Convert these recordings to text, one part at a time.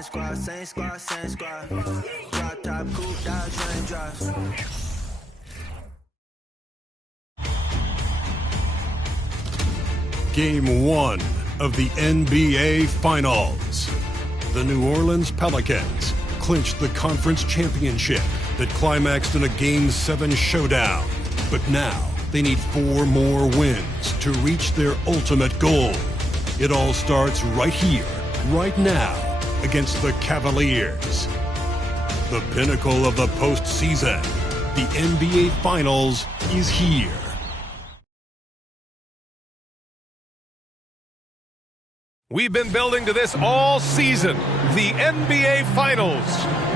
same squad, same squad, same squad. Drop top, coupe, Dodge Raindrops. Game 1 of the NBA Finals. The New Orleans Pelicans clinched the conference championship that climaxed in a Game 7 showdown. But now they need 4 more wins to reach their ultimate goal. It all starts right here, right now, against the Cavaliers. The pinnacle of the postseason, the NBA Finals, is here. We've been building to this all season, the NBA Finals.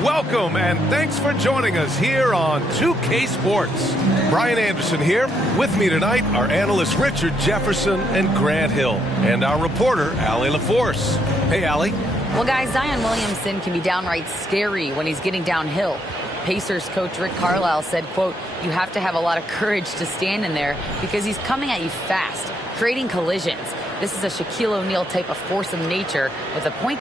Welcome and thanks for joining us here on 2K Sports. Brian Anderson here. With me tonight are analysts Richard Jefferson and Grant Hill, and our reporter, Allie LaForce. Hey, Allie. Well, guys, Zion Williamson can be downright scary when he's getting downhill. Pacers coach Rick Carlisle said, quote, "You have to have a lot of courage to stand in there because he's coming at you fast, creating collisions. This is a Shaquille O'Neal type of force of nature with a point."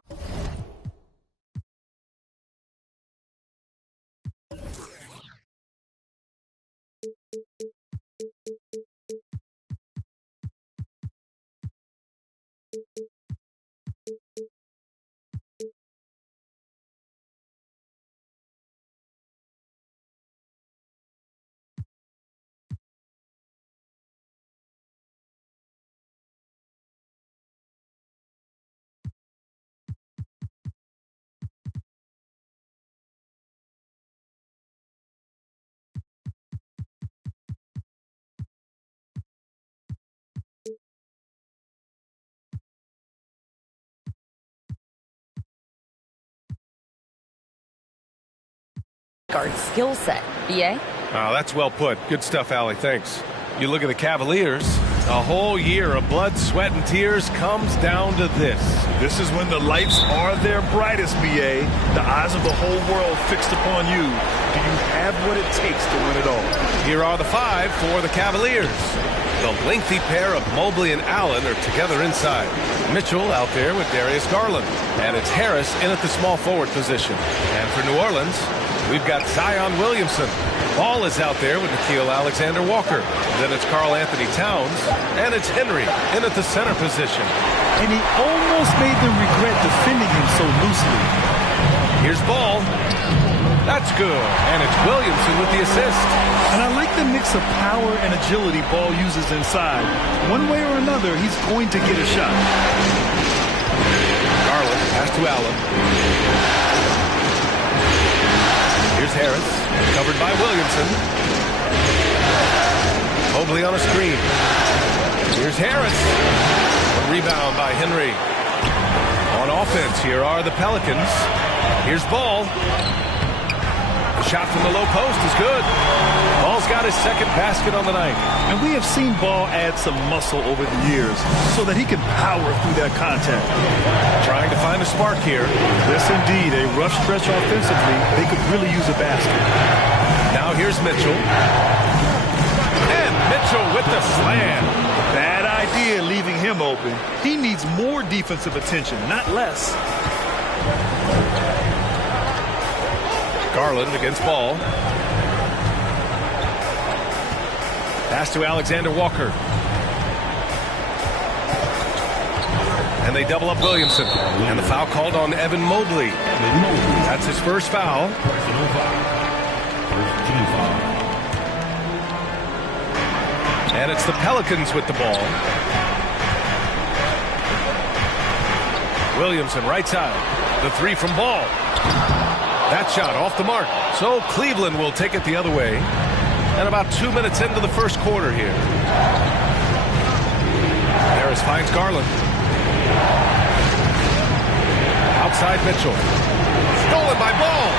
Guard skill set. BA? Oh, that's well put. Good stuff, Allie. Thanks. You look at the Cavaliers, a whole year of blood, sweat, and tears comes down to this. This is when the lights are their brightest, BA. The eyes of the whole world fixed upon you. Do you have what it takes to win it all? Here are the 5 for the Cavaliers. The lengthy pair of Mobley and Allen are together inside. Mitchell out there with Darius Garland. And it's Harris in at the small forward position. And for New Orleans, we've got Zion Williamson. Ball is out there with Nickeil Alexander-Walker. Then it's Karl Anthony Towns. And it's Henry in at the center position. And he almost made them regret defending him so loosely. Here's Ball. That's good. And it's Williamson with the assist. And I like the mix of power and agility Ball uses inside. One way or another, he's going to get a shot. Garland pass to Allen. Here's Harris, covered by Williamson. Mobley on a screen. Here's Harris. A rebound by Henry. On offense, here are the Pelicans. Here's Ball. Shot from the low post is good. Ball's got his second basket on the night. And we have seen Ball add some muscle over the years so that he can power through that contact. Trying to find a spark here. Yes, indeed. A rough stretch offensively. They could really use a basket. Now here's Mitchell. And Mitchell with the slam. Bad idea leaving him open. He needs more defensive attention, not less. Garland against Ball. Pass to Alexander-Walker. And they double up Williamson. And the foul called on Evan Mobley. That's his first foul. And it's the Pelicans with the ball. Williamson right side. The 3 from Ball. That shot off the mark. So Cleveland will take it the other way. And about 2 minutes into the first quarter here. Harris finds Garland. Outside Mitchell. Stolen by Ball.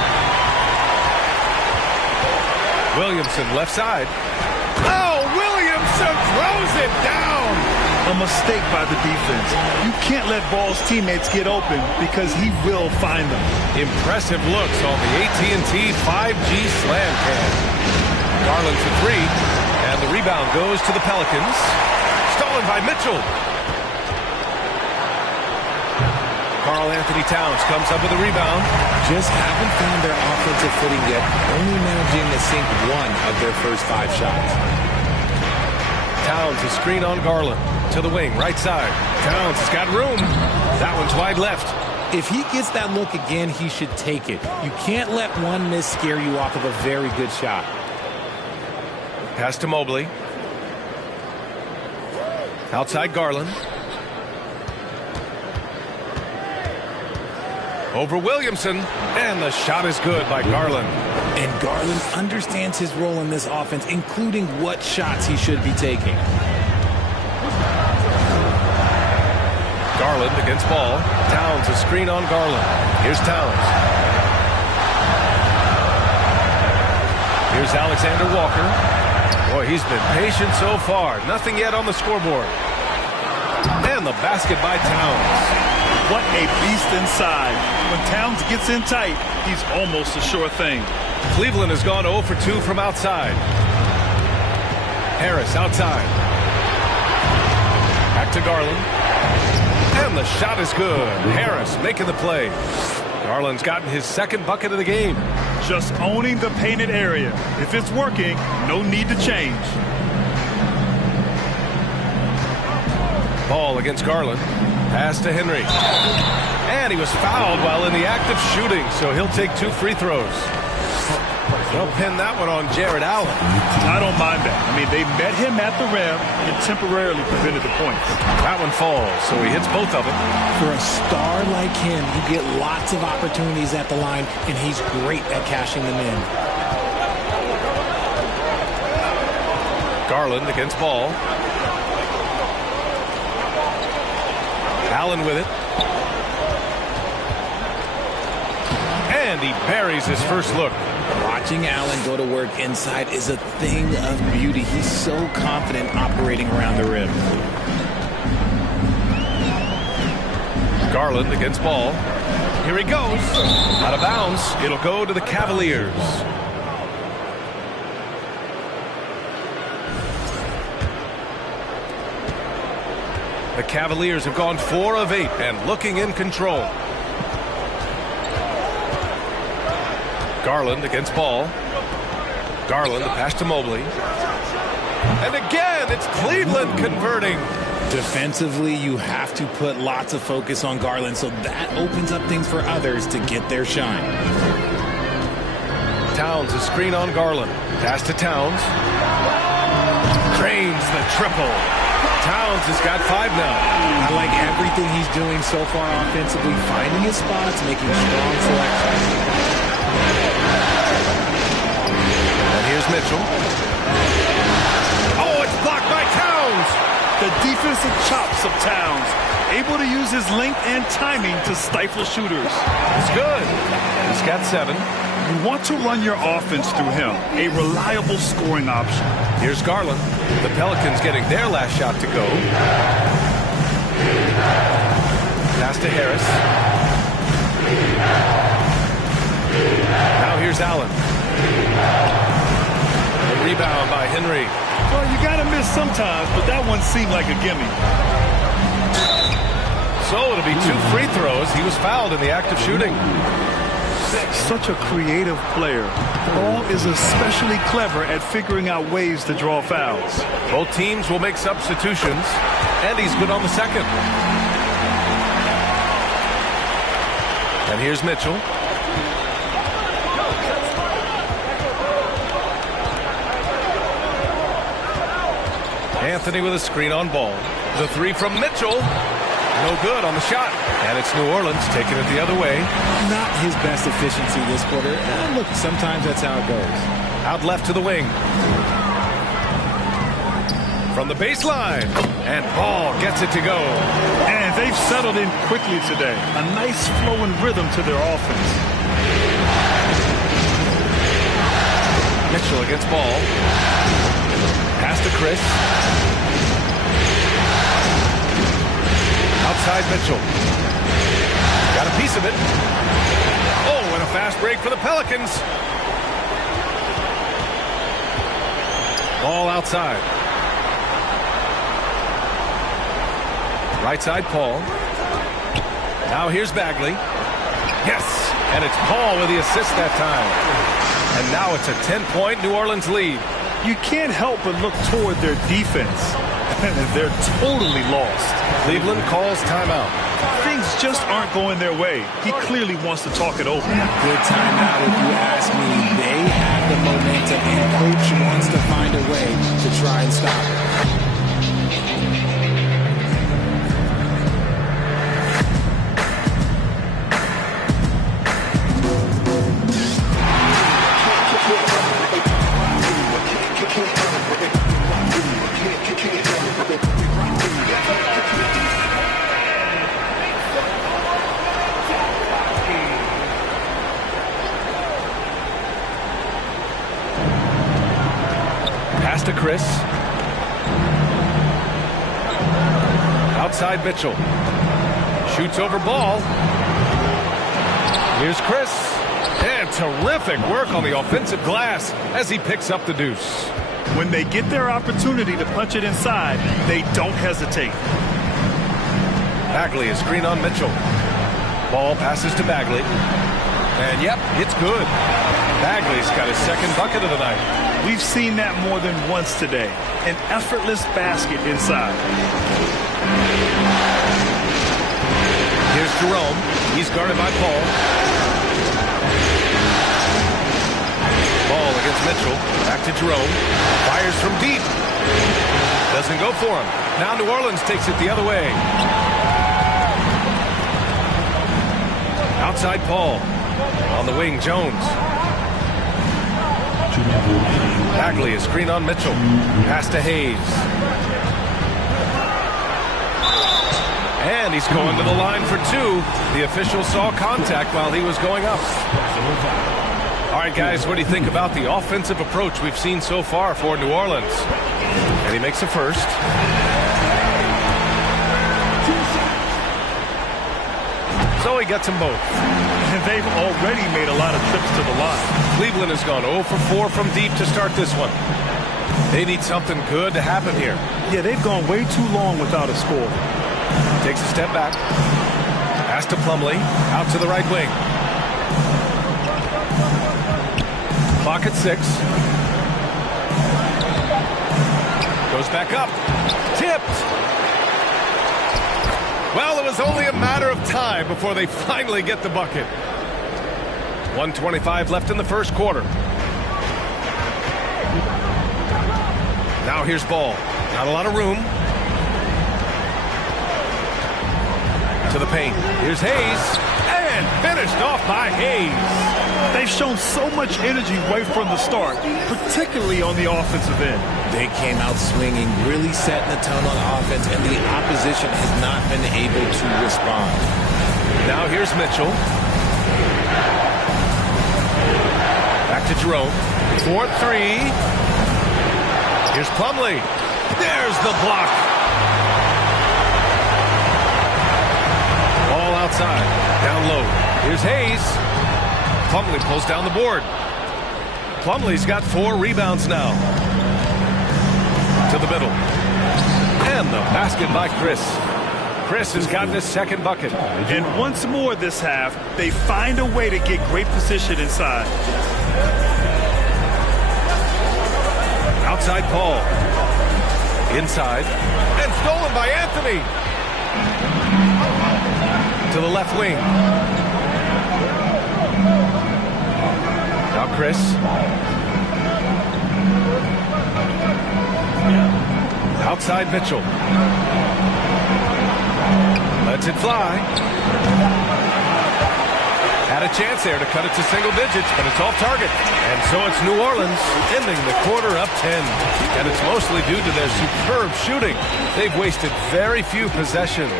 Williamson left side. Oh, Williamson throws it down. A mistake by the defense. You can't let Ball's teammates get open because he will find them. Impressive looks on the AT&T 5G slam cam. Garland for 3, and the rebound goes to the Pelicans. Stolen by Mitchell. Karl Anthony Towns comes up with a rebound. Just haven't found their offensive footing yet, only managing to sink one of their first 5 shots. Towns, a screen on Garland. To the wing, right side. Towns has got room. That one's wide left. If he gets that look again, he should take it. You can't let one miss scare you off of a very good shot. Pass to Mobley. Outside Garland. Over Williamson. And the shot is good by Garland. And Garland understands his role in this offense, including what shots he should be taking. Garland against Ball. Towns, a screen on Garland. Here's Towns. Here's Alexander Walker. Boy, he's been patient so far. Nothing yet on the scoreboard. And the basket by Towns. What a beast inside. When Towns gets in tight, he's almost a sure thing. Cleveland has gone 0 for 2 from outside. Harris outside. Back to Garland. And the shot is good. Harris making the play. Garland's gotten his second bucket of the game. Just owning the painted area. If it's working, no need to change. Ball against Garland. Pass to Henry. And he was fouled while in the act of shooting, so he'll take 2 free throws. They'll pin that one on Jared Allen. I don't mind that. I mean, they met him at the rim and temporarily prevented the point. That one falls, so he hits both of them. For a star like him, you get lots of opportunities at the line, and he's great at cashing them in. Garland against Ball. Allen with it. And he buries his first look. Watching Allen go to work inside is a thing of beauty. He's so confident operating around the rim. Garland against Ball. Here he goes. Out of bounds. It'll go to the Cavaliers. The Cavaliers have gone 4 of 8 and looking in control. Garland against Ball. Garland, the pass to Mobley. And again, it's Cleveland converting. Defensively, you have to put lots of focus on Garland, so that opens up things for others to get their shine. Towns, a screen on Garland. Pass to Towns. Drains the triple. Towns has got 5 now. I like everything he's doing so far offensively, finding his spots, making strong selections. And here's Mitchell. Oh, it's blocked by Towns. The defensive chops of Towns, able to use his length and timing to stifle shooters. It's good. He's got 7. You want to run your offense through him, a reliable scoring option. Here's Garland. The Pelicans getting their last shot to go. Pass to Harris. Now here's Allen. The rebound by Henry. Well, you got to miss sometimes, but that one seemed like a gimme. So it'll be 2 free throws. He was fouled in the act of shooting. Such a creative player. Ball is especially clever at figuring out ways to draw fouls. Both teams will make substitutions, and he's good on the second. And here's Mitchell. Anthony with a screen on Ball. The 3 from Mitchell. No good on the shot. And it's New Orleans taking it the other way. Not his best efficiency this quarter. Look, sometimes that's how it goes. Out left to the wing. From the baseline. And Ball gets it to go. And they've settled in quickly today. A nice flowing rhythm to their offense. Mitchell against Ball. Pass to Chris. Outside Mitchell. Got a piece of it. Oh, and a fast break for the Pelicans. Ball outside. Right side, Paul. Now here's Bagley. Yes, and it's Paul with the assist that time. And now it's a 10-point New Orleans lead. You can't help but look toward their defense. They're totally lost. Cleveland calls timeout. Things just aren't going their way. He clearly wants to talk it over. Good timeout if you ask me. They have the momentum, and coach wants to find a way to try and stop it. To Chris. Outside Mitchell. Shoots over ball. Here's Chris. And terrific work on the offensive glass as he picks up the deuce. When they get their opportunity to punch it inside, they don't hesitate. Bagley is screen on Mitchell. Ball passes to Bagley. And yep, it's good. Bagley's got his second bucket of the night. We've seen that more than once today. An effortless basket inside. Here's Jerome. He's guarded by Paul. Ball against Mitchell. Back to Jerome. Fires from deep. Doesn't go for him. Now New Orleans takes it the other way. Outside Paul. On the wing, Jones. Bagley is screen on Mitchell. Pass to Hayes. And he's going to the line for two. The official saw contact while he was going up. All right, guys, what do you think about the offensive approach we've seen so far for New Orleans? And he makes a first. So he gets them both. And they've already made a lot of trips to the line. Cleveland has gone 0 for 4 from deep to start this one. They need something good to happen here. Yeah, they've gone way too long without a score. Takes a step back. Pass to Plumlee. Out to the right wing. Clock at 6. Goes back up. Tipped. Well, it was only a matter of time before they finally get the bucket. 1:25 left in the first quarter. Now here's Ball. Not a lot of room. To the paint. Here's Hayes. And finished off by Hayes. They've shown so much energy right from the start, particularly on the offensive end. They came out swinging, really setting the tone on offense, and the opposition has not been able to respond. Now here's Mitchell. Back to Jerome. 4-3. Here's Plumlee. There's the block. Ball outside. Down low. Here's Hayes. Plumlee pulls down the board. Plumlee's got 4 rebounds now. To the middle. And the basket by Chris. Chris has gotten his second bucket. And once more this half, they find a way to get great position inside. Outside Paul. Inside. And stolen by Anthony. To the left wing. Now Chris. Outside Mitchell. Lets it fly. Had a chance there to cut it to single digits, but it's off target. And so it's New Orleans ending the quarter up 10. And it's mostly due to their superb shooting. They've wasted very few possessions.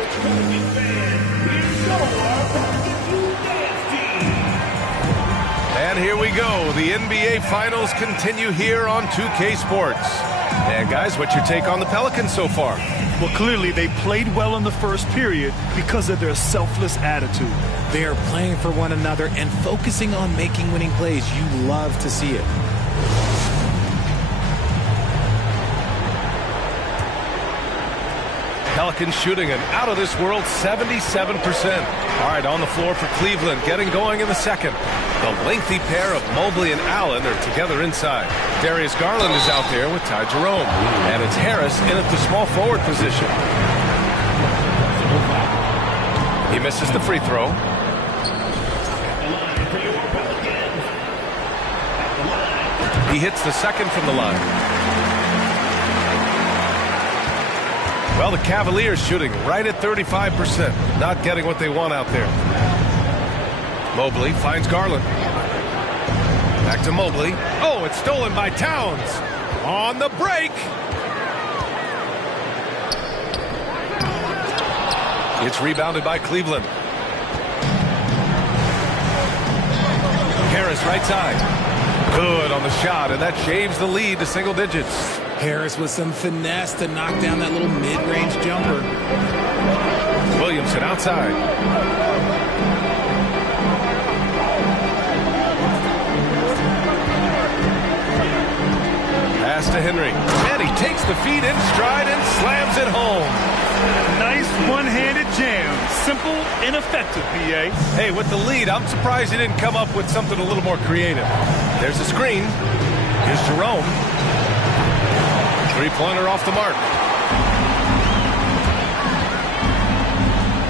And here we go. The NBA Finals continue here on 2K Sports. And guys, what's your take on the Pelicans so far? Well, clearly they played well in the first period because of their selfless attitude. They are playing for one another and focusing on making winning plays. You love to see it. Pelicans shooting an out-of-this-world 77%. All right, on the floor for Cleveland, getting going in the second. The lengthy pair of Mobley and Allen are together inside. Darius Garland is out there with Ty Jerome. And it's Harris in at the small forward position. He misses the free throw. He hits the second from the line. Well, the Cavaliers shooting right at 35%. Not getting what they want out there. Mobley finds Garland. Back to Mobley. Oh, it's stolen by Towns. On the break. It's rebounded by Cleveland. Harris right side. Good on the shot, and that shaves the lead to single digits. Harris with some finesse to knock down that little mid-range jumper. Williamson outside. Pass to Henry. And he takes the feed in stride and slams it home. Nice one-handed jam. Simple and effective, B.A. Hey, with the lead, I'm surprised he didn't come up with something a little more creative. There's a screen. Here's Jerome. Three-pointer off the mark.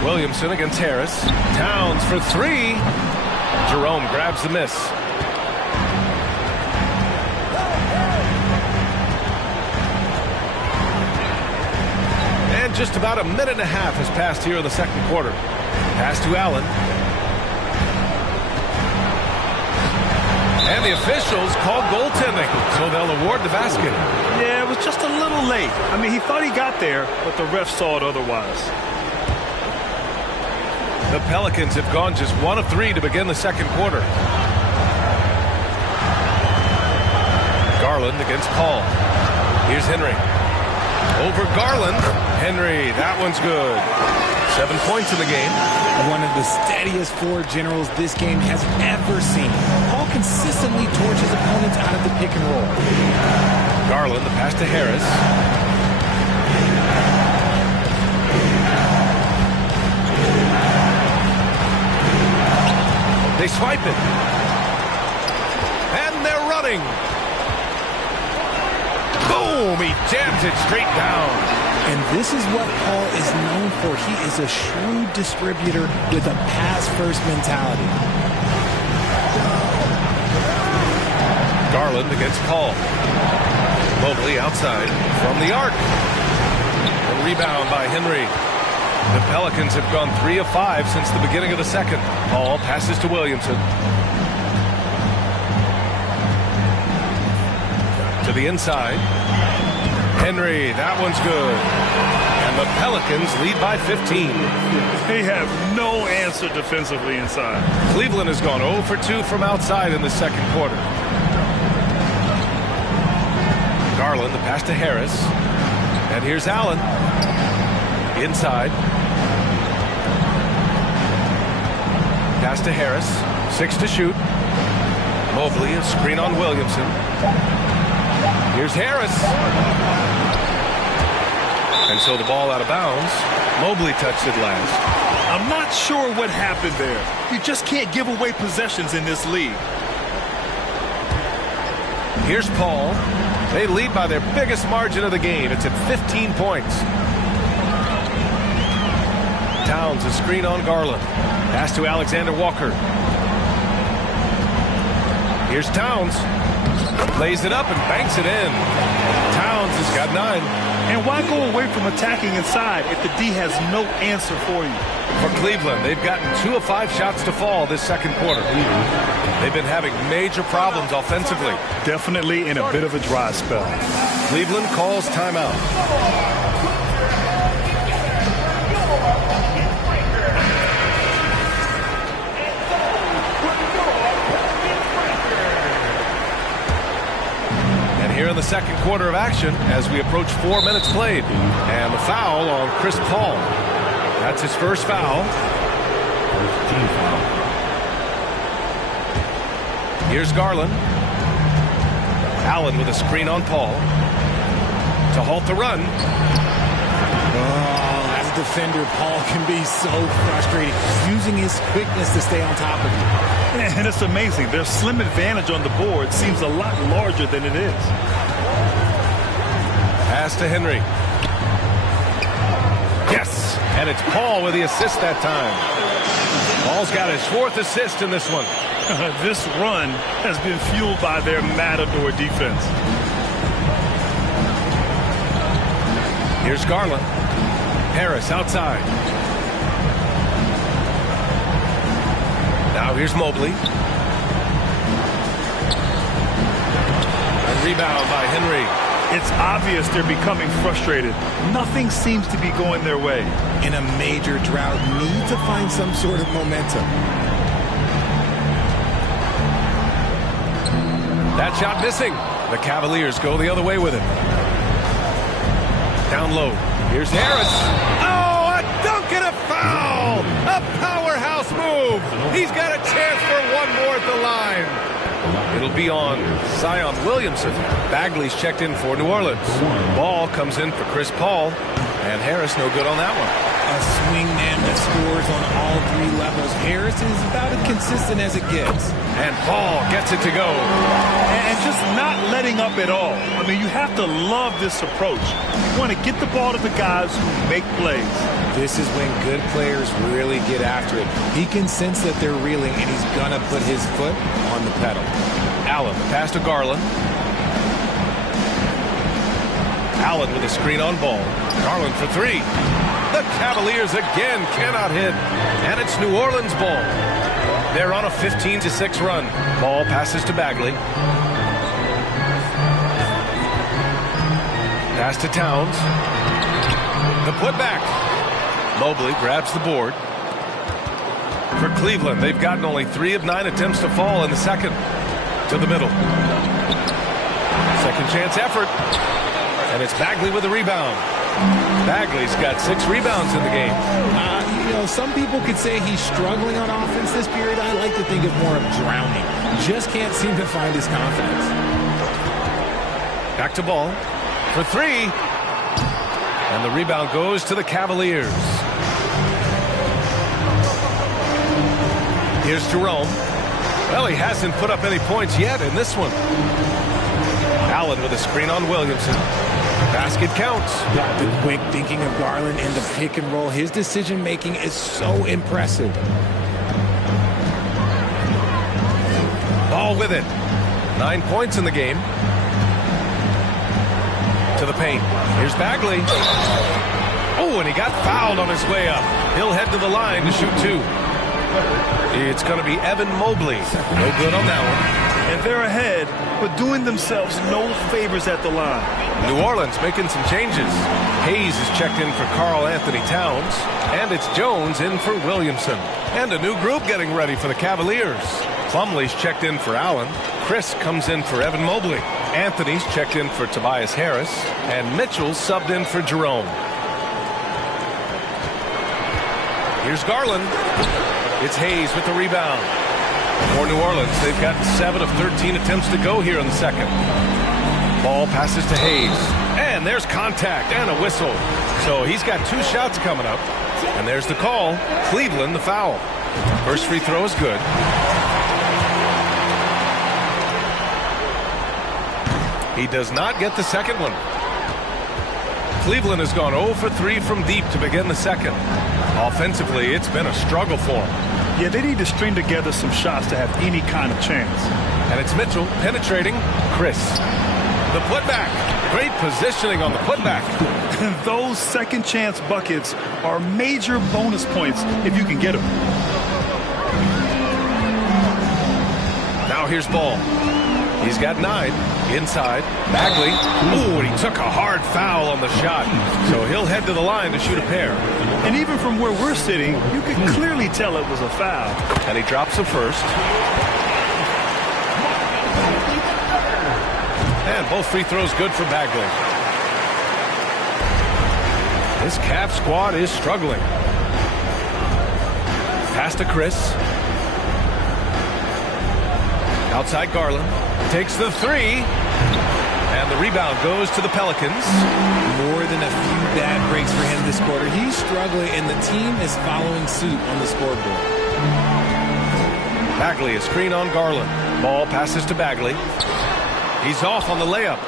Williamson against Harris. Towns for three. Jerome grabs the miss. And just about a minute and a half has passed here in the second quarter. Pass to Allen. And the officials called goaltending, so they'll award the basket. Yeah, it was just a little late. I mean, he thought he got there, but the ref saw it otherwise. The Pelicans have gone just 1 of 3 to begin the second quarter. Garland against Paul. Here's Henry. Over Garland. Henry, that one's good. 7 points in the game. One of the steadiest floor generals this game has ever seen. Paul consistently torches opponents out of the pick and roll. Garland, the pass to Harris. They swipe it. And they're running. Boom! He jams it straight down. And this is what Paul is known for. He is a shrewd distributor with a pass-first mentality. Garland against Paul. Mobley outside from the arc. A rebound by Henry. The Pelicans have gone 3 of 5 since the beginning of the second. Paul passes to Williamson. To the inside. Henry, that one's good. And the Pelicans lead by 15. They have no answer defensively inside. Cleveland has gone 0 for 2 from outside in the second quarter. Garland, the pass to Harris. And here's Allen. Inside. Pass to Harris. 6 to shoot. Mobley, a screen on Williamson. Here's Harris. And so the ball out of bounds. Mobley touched it last. I'm not sure what happened there. You just can't give away possessions in this league. Here's Paul. They lead by their biggest margin of the game. It's at 15 points. Towns, a screen on Garland. Pass to Alexander Walker. Here's Towns. Lays it up and banks it in. Towns has got 9. And why go away from attacking inside if the D has no answer for you? For Cleveland, they've gotten 2 of 5 shots to fall this second quarter. They've been having major problems offensively. Definitely in a bit of a dry spell. Cleveland calls timeout. Here in the second quarter of action as we approach 4 minutes played. And the foul on Chris Paul. That's his first foul. Team foul. Here's Garland. Allen with a screen on Paul. To halt the run. Oh, defender, Paul can be so frustrating, using his quickness to stay on top of you. And it's amazing. Their slim advantage on the board seems a lot larger than it is. Pass to Henry. Yes, and it's Paul with the assist that time. Paul's got his 4th assist in this one. This run has been fueled by their matador defense. Here's Garland. Harris outside. Now here's Mobley. A rebound by Henry. It's obvious they're becoming frustrated. Nothing seems to be going their way. In a major drought, need to find some sort of momentum. That shot missing. The Cavaliers go the other way with it. Down low. Here's Harris. Oh, a dunk and a foul! A powerhouse move. He's got a chance for one more at the line. It'll be on Zion Williamson. Bagley's checked in for New Orleans. Ball comes in for Chris Paul. And Harris no good on that one. A swingman that scores on all 3 levels. Harris is about as consistent as it gets. And Paul gets it to go. And just not letting up at all. I mean, you have to love this approach. You want to get the ball to the guys who make plays. This is when good players really get after it. He can sense that they're reeling, and he's going to put his foot on the pedal. Allen, pass to Garland. Allen with a screen on ball. Garland for 3. The Cavaliers again cannot hit. And it's New Orleans ball. They're on a 15-6 run. Ball passes to Bagley. Pass to Towns. The putback. Mobley grabs the board. For Cleveland, they've gotten only 3 of 9 attempts to fall in the second. To the middle. Second chance effort. And it's Bagley with the rebound. Bagley's got 6 rebounds in the game. Some people could say he's struggling on offense this period. I like to think of more of drowning. Just can't seem to find his confidence. Back to Ball for 3. And the rebound goes to the Cavaliers. Here's Jerome. Well, he hasn't put up any points yet in this one. Allen with a screen on Williamson. Basket counts. The quick thinking of Garland and the pick and roll. His decision making is so impressive. Ball with it. 9 points in the game. To the paint. Here's Bagley. Oh, and he got fouled on his way up. He'll head to the line to shoot 2. It's going to be Evan Mobley. No good on that one. And they're ahead, but doing themselves no favors at the line. New Orleans making some changes. Hayes is checked in for Karl Anthony Towns. And it's Jones in for Williamson. And a new group getting ready for the Cavaliers. Plumlee's checked in for Allen. Chris comes in for Evan Mobley. Anthony's checked in for Tobias Harris. And Mitchell's subbed in for Jerome. Here's Garland. It's Hayes with the rebound. For New Orleans, they've got 7 of 13 attempts to go here in the second. Ball passes to Hayes. And there's contact and a whistle. So he's got 2 shots coming up. And there's the call. Cleveland, the foul. First free throw is good. He does not get the second one. Cleveland has gone 0 for 3 from deep to begin the second. Offensively, it's been a struggle for them. Yeah, they need to string together some shots to have any kind of chance. And it's Mitchell penetrating Chris. The putback. Great positioning on the putback. Those second chance buckets are major bonus points if you can get them. Now here's Ball. He's got 9. Inside. Bagley. Ooh, and he took a hard foul on the shot. So he'll head to the line to shoot a pair. And even from where we're sitting, you can clearly tell it was a foul. And he drops the first. And both free throws good for Bagley. This Cav squad is struggling. Pass to Chris. Outside Garland. Takes the 3. And the rebound goes to the Pelicans. More than a few bad breaks for him this quarter. He's struggling, and the team is following suit on the scoreboard. Bagley, a screen on Garland. Ball passes to Bagley. He's off on the layup.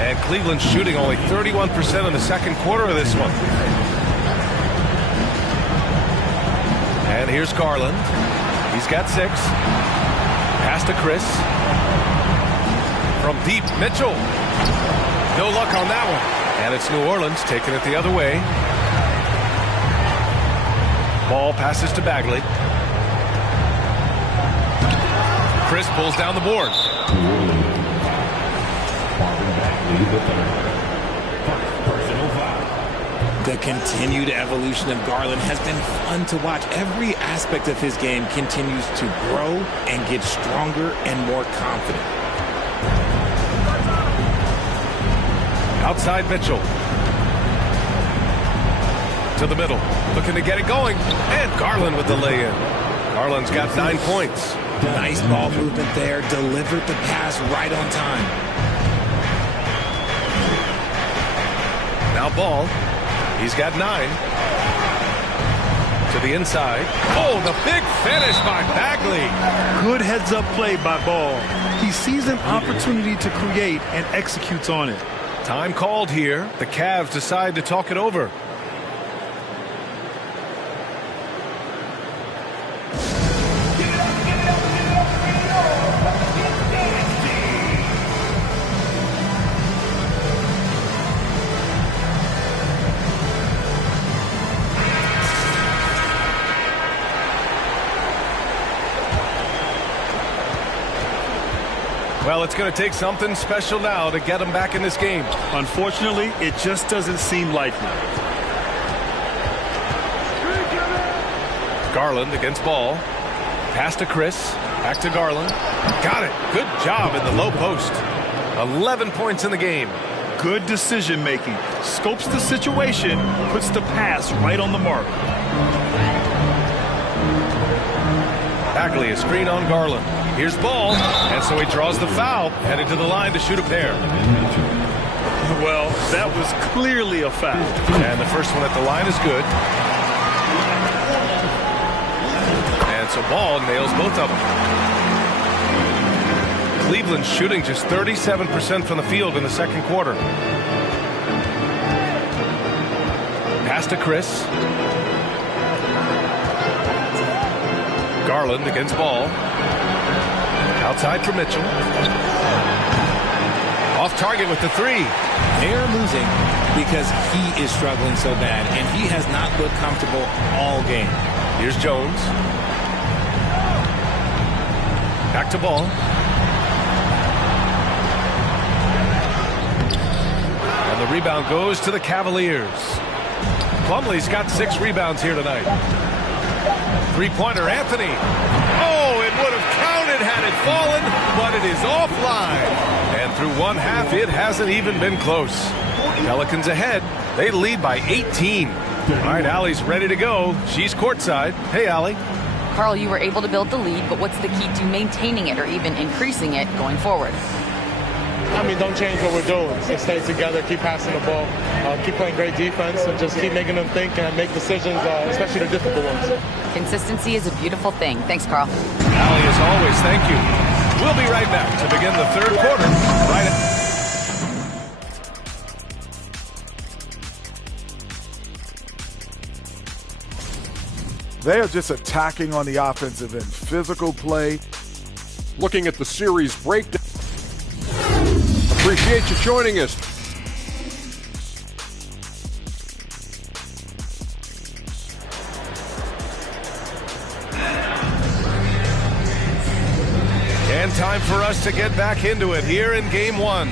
And Cleveland's shooting only 31% in the second quarter of this one. And here's Garland. He's got 6. Pass to Chris. From deep, Mitchell. No luck on that one. And it's New Orleans taking it the other way. Ball passes to Bagley. Chris pulls down the board. The continued evolution of Garland has been fun to watch. Every aspect of his game continues to grow and get stronger and more confident. Outside Mitchell. To the middle. Looking to get it going. And Garland with the lay-in. Garland's got 9 points. Nice ball movement there. Delivered the pass right on time. Now Ball. He's got 9. To the inside. Oh, the big finish by Bagley. Good heads-up play by Ball. He sees an opportunity to create and executes on it. Time called here. The Cavs decide to talk it over. Well, it's going to take something special now to get them back in this game. Unfortunately, it just doesn't seem likely. Garland against Ball. Pass to Chris. Back to Garland. Got it. Good job in the low post. 11 points in the game. Good decision making. Scopes the situation, puts the pass right on the mark. Bagley, a screen on Garland. Here's Ball, and so he draws the foul, headed to the line to shoot a pair. Well, that was clearly a foul. And the first one at the line is good. And so Ball nails both of them. Cleveland shooting just 37% from the field in the second quarter. Pass to Chris. Garland against Ball. Outside for Mitchell. Off target with the 3. They're losing because he is struggling so bad, and he has not looked comfortable all game. Here's Jones. Back to Ball. And the rebound goes to the Cavaliers. Plumlee's got 6 rebounds here tonight. Three-pointer, Anthony. Oh, it would have counted had it fallen, but it is offline. And through one half, it hasn't even been close. Pelicans ahead. They lead by 18. All right, Allie's ready to go. She's courtside. Hey, Allie. Carl, you were able to build the lead, but what's the key to maintaining it or even increasing it going forward? I mean, don't change what we're doing. Just stay together, keep passing the ball, keep playing great defense, and just keep making them think and make decisions, especially the difficult ones. Consistency is a beautiful thing. Thanks, Carl. Allie, as always, thank you. We'll be right back to begin the third quarter. They are just attacking on the offensive end. Physical play. Looking at the series breakdown. Appreciate you joining us. And time for us to get back into it here in Game 1.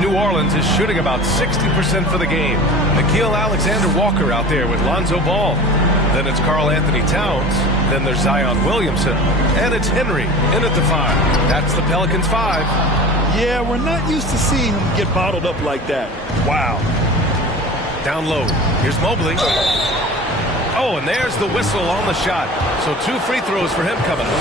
New Orleans is shooting about 60% for the game. Nickeil Alexander-Walker out there with Lonzo Ball. Then it's Karl Anthony Towns. Then there's Zion Williamson. And it's Henry in at the 5. That's the Pelicans' 5. Yeah, we're not used to seeing him get bottled up like that. Wow. Down low. Here's Mobley. Oh, and there's the whistle on the shot. So 2 free throws for him coming up.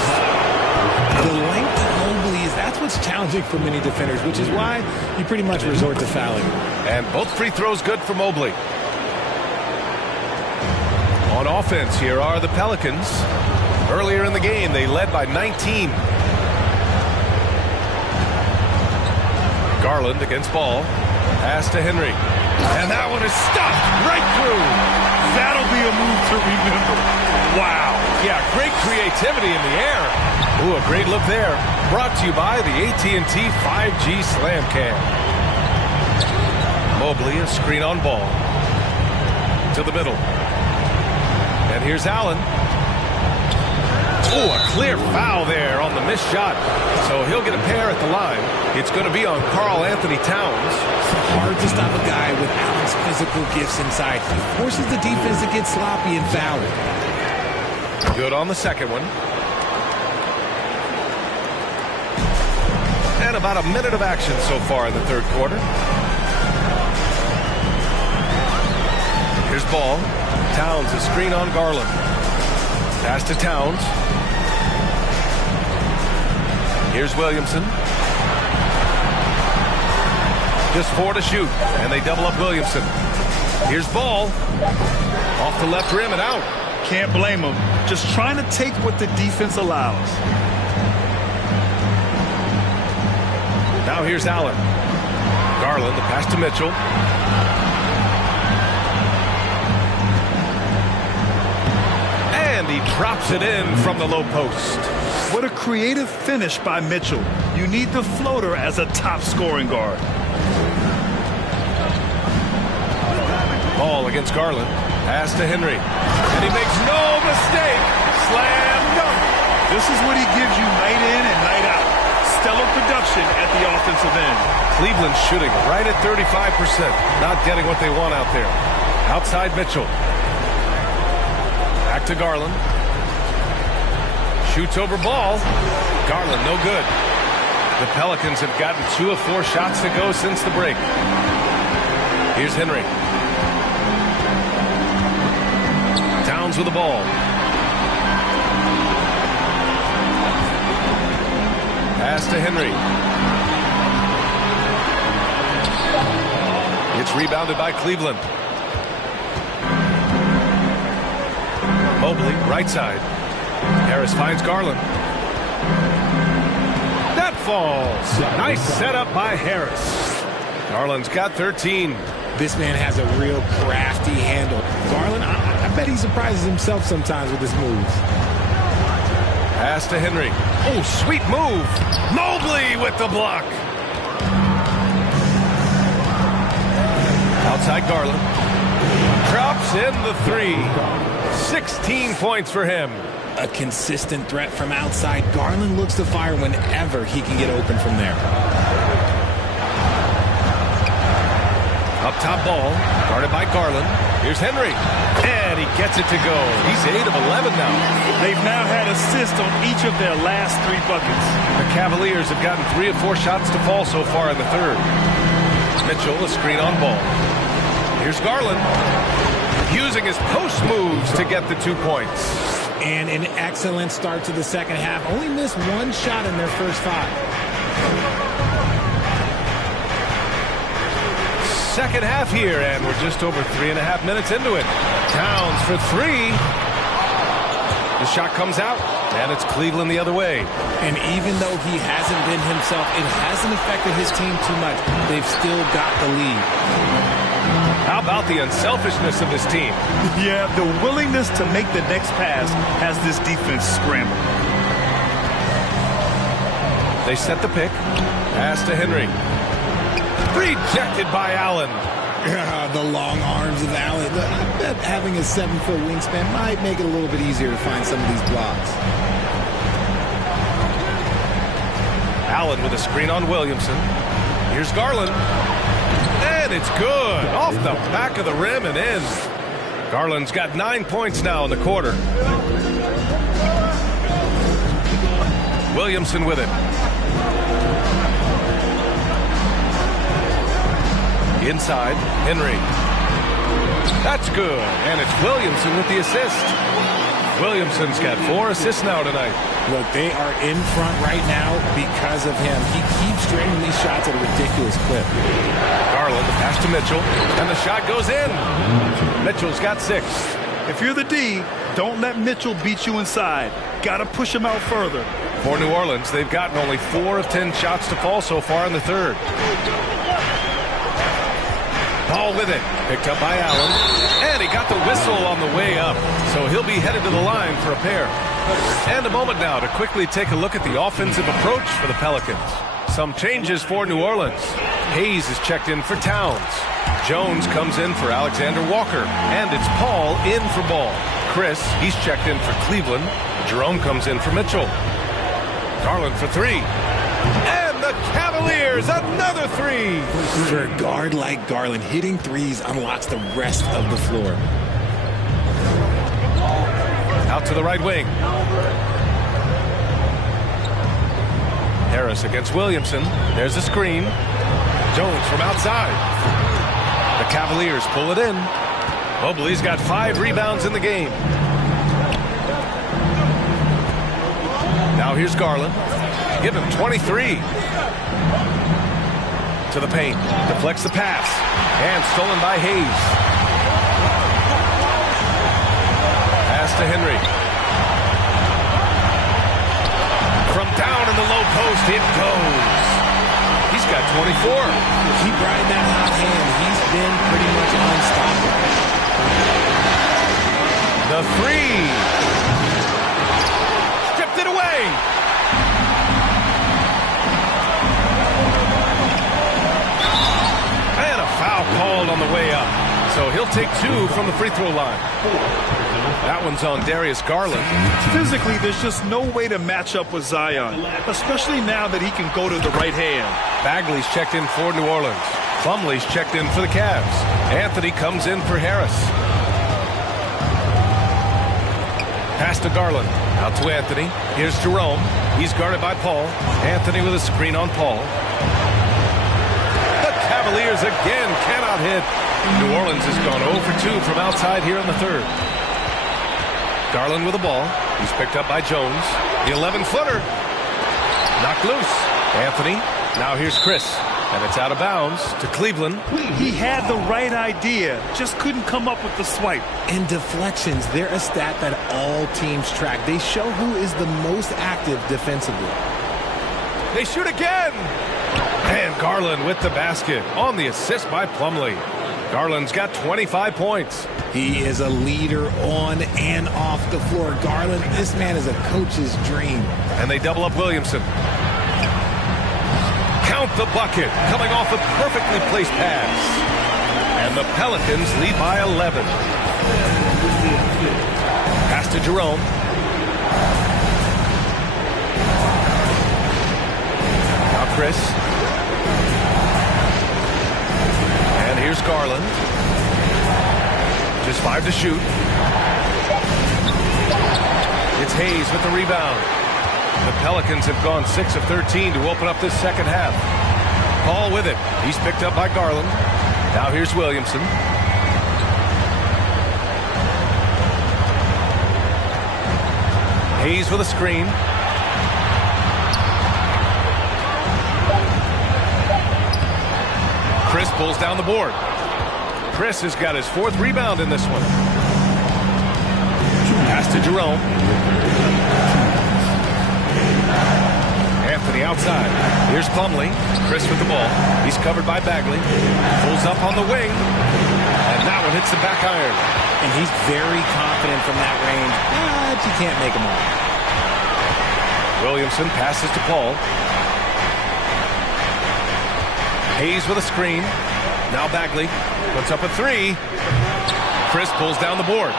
The length of Mobley that's what's challenging for many defenders, which is why you pretty much resort to fouling. And both free throws good for Mobley. On offense, here are the Pelicans. Earlier in the game, they led by 19. Garland against Ball. Pass to Henry. And that one is stuffed right through. That'll be a move to remember. Wow. Yeah, great creativity in the air. Ooh, a great look there. Brought to you by the AT&T 5G Slam Cam. Mobley, a screen on Ball. To the middle. And here's Allen. Oh, a clear foul there on the missed shot. So he'll get a pair at the line. It's going to be on Karl Anthony Towns. It's hard to stop a guy with Allen's physical gifts inside. He forces the defense to get sloppy and foul. Good on the second one. And about a minute of action so far in the third quarter. Here's Ball. Towns, a screen on Garland. Pass to Towns. Here's Williamson. Just 4 to shoot, and they double up Williamson. Here's Ball. Off the left rim and out. Can't blame him. Just trying to take what the defense allows. Now here's Allen. Garland, the pass to Mitchell. And he drops it in from the low post. What a creative finish by Mitchell. You need the floater as a top scoring guard. Ball against Garland. Pass to Henry. And he makes no mistake. Slam dunk. This is what he gives you night in and night out. Stellar production at the offensive end. Cleveland shooting right at 35%. Not getting what they want out there. Outside Mitchell. Back to Garland. Shoots over Ball. Garland, no good. The Pelicans have gotten 2 of 4 shots to go since the break. Here's Henry. Towns with the ball. Pass to Henry. It's rebounded by Cleveland. Mobley, right side. Harris finds Garland. That falls. Nice setup by Harris. Garland's got 13. This man has a real crafty handle. Garland, I bet he surprises himself sometimes with his moves. Pass to Henry. Oh, sweet move. Mobley with the block. Outside Garland. Drops in the 3. 16 points for him. A consistent threat from outside. Garland looks to fire whenever he can get open from there. Up top Ball, guarded by Garland. Here's Henry, and he gets it to go. He's 8 of 11 now. They've now had assists on each of their last 3 buckets. The Cavaliers have gotten 3 of 4 shots to fall so far in the third. Mitchell, a screen on Ball. Here's Garland, using his post moves to get the 2 points. And an excellent start to the second half. Only missed 1 shot in their first 5. Second half here, and we're just over 3.5 minutes into it. Towns for 3. The shot comes out, and it's Cleveland the other way. And even though he hasn't been himself, it hasn't affected his team too much. They've still got the lead. How about the unselfishness of this team? Yeah, the willingness to make the next pass has this defense scrambled. They set the pick. Pass to Henry. Rejected by Allen. The long arms of Allen. I bet having a 7-foot wingspan might make it a little bit easier to find some of these blocks. Allen with a screen on Williamson. Here's Garland. And it's good. Off the back of the rim and in. Garland's got 9 points now in the quarter. Williamson with it. Inside, Henry. That's good. And it's Williamson with the assist. Williamson's got 4 assists now tonight. Look, they are in front right now because of him. He keeps draining these shots at a ridiculous clip. Garland, the pass to Mitchell, and the shot goes in. Mitchell's got 6. If you're the D, don't let Mitchell beat you inside. Got to push him out further. For New Orleans, they've gotten only 4 of 10 shots to fall so far in the third. Ball with it. Picked up by Allen. And he got the whistle on the way up. So he'll be headed to the line for a pair. And a moment now to quickly take a look at the offensive approach for the Pelicans. Some changes for New Orleans. Hayes is checked in for Towns. Jones comes in for Alexander Walker. And it's Paul in for Ball. Chris, he's checked in for Cleveland. Jerome comes in for Mitchell. Garland for 3. And the Cavaliers, another 3. For a guard like Garland, hitting threes unlocks the rest of the floor. Out to the right wing. Harris against Williamson. There's the screen. Jones from outside. The Cavaliers pull it in. Mobley's got 5 rebounds in the game. Now here's Garland. Give him 23. To the paint. Deflects the pass. And stolen by Hayes. Pass to Henry. From down in the low post, it goes. He's got 24. Keep riding that hot hand. He's been pretty much unstoppable. The 3. Stripped it away. And a foul called on the way up. So he'll take 2 from the free throw line. That one's on Darius Garland. Physically, there's just no way to match up with Zion, especially now that he can go to the right hand. Bagley's checked in for New Orleans. Plumlee's checked in for the Cavs. Anthony comes in for Harris. Pass to Garland. Out to Anthony. Here's Jerome. He's guarded by Paul. Anthony with a screen on Paul. The Cavaliers again cannot hit. New Orleans has gone 0 for 2 from outside here in the third. Garland with the ball. He's picked up by Jones. The 11-footer. Knocked loose. Anthony. Now here's Chris. And it's out of bounds to Cleveland. He had the right idea, just couldn't come up with the swipe. And deflections, they're a stat that all teams track. They show who is the most active defensively. They shoot again. And Garland with the basket on the assist by Plumlee. Garland's got 25 points. He is a leader on and off the floor. Garland, this man is a coach's dream. And they double up Williamson. Count the bucket, coming off a perfectly placed pass. And the Pelicans lead by 11. Pass to Jerome. Now Chris. And here's Garland. Just 5 to shoot. It's Hayes with the rebound. The Pelicans have gone 6 of 13 to open up this second half. Paul with it. He's picked up by Garland. Now here's Williamson. Hayes with a screen. Chris pulls down the board. Chris has got his 4th rebound in this one. Pass to Jerome. Anthony outside. Here's Plumlee. Chris with the ball. He's covered by Bagley. Pulls up on the wing. And that one hits the back iron. And he's very confident from that range, but you can't make him all. Williamson passes to Paul. Hayes with a screen. Now Bagley puts up a 3. Chris pulls down the board.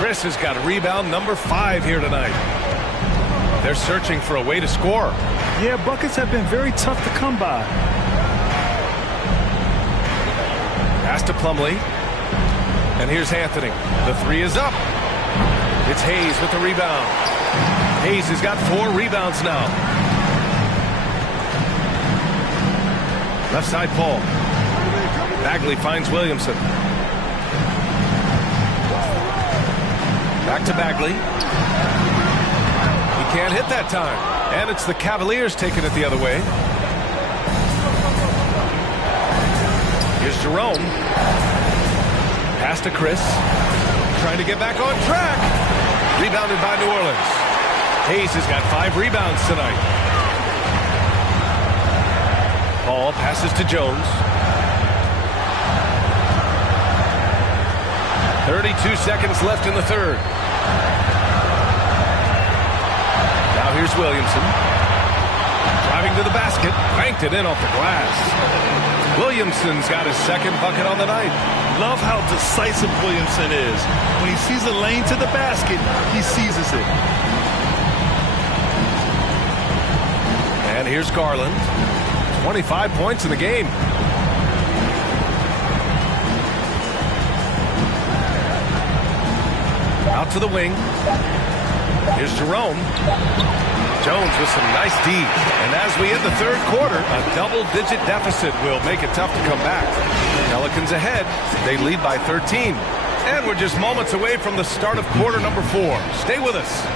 Chris has got rebound number 5 here tonight. They're searching for a way to score. Yeah, buckets have been very tough to come by. Pass to Plumlee. And here's Anthony. The 3 is up. It's Hayes with the rebound. Hayes has got 4 rebounds now. Left side Paul. Bagley finds Williamson. Back to Bagley. He can't hit that time. And it's the Cavaliers taking it the other way. Here's Jerome. Pass to Chris. Trying to get back on track. Rebounded by New Orleans. Hayes has got 5 rebounds tonight. Ball passes to Jones. 32 seconds left in the third. Now here's Williamson. Driving to the basket. Banked it in off the glass. Williamson's got his second bucket on the night. Love how decisive Williamson is. When he sees a lane to the basket, he seizes it. And here's Garland. 25 points in the game. Out to the wing. Here's Jerome. Jones with some nice D. And as we end the third quarter, a double-digit deficit will make it tough to come back. Pelicans ahead. They lead by 13. And we're just moments away from the start of quarter number 4. Stay with us.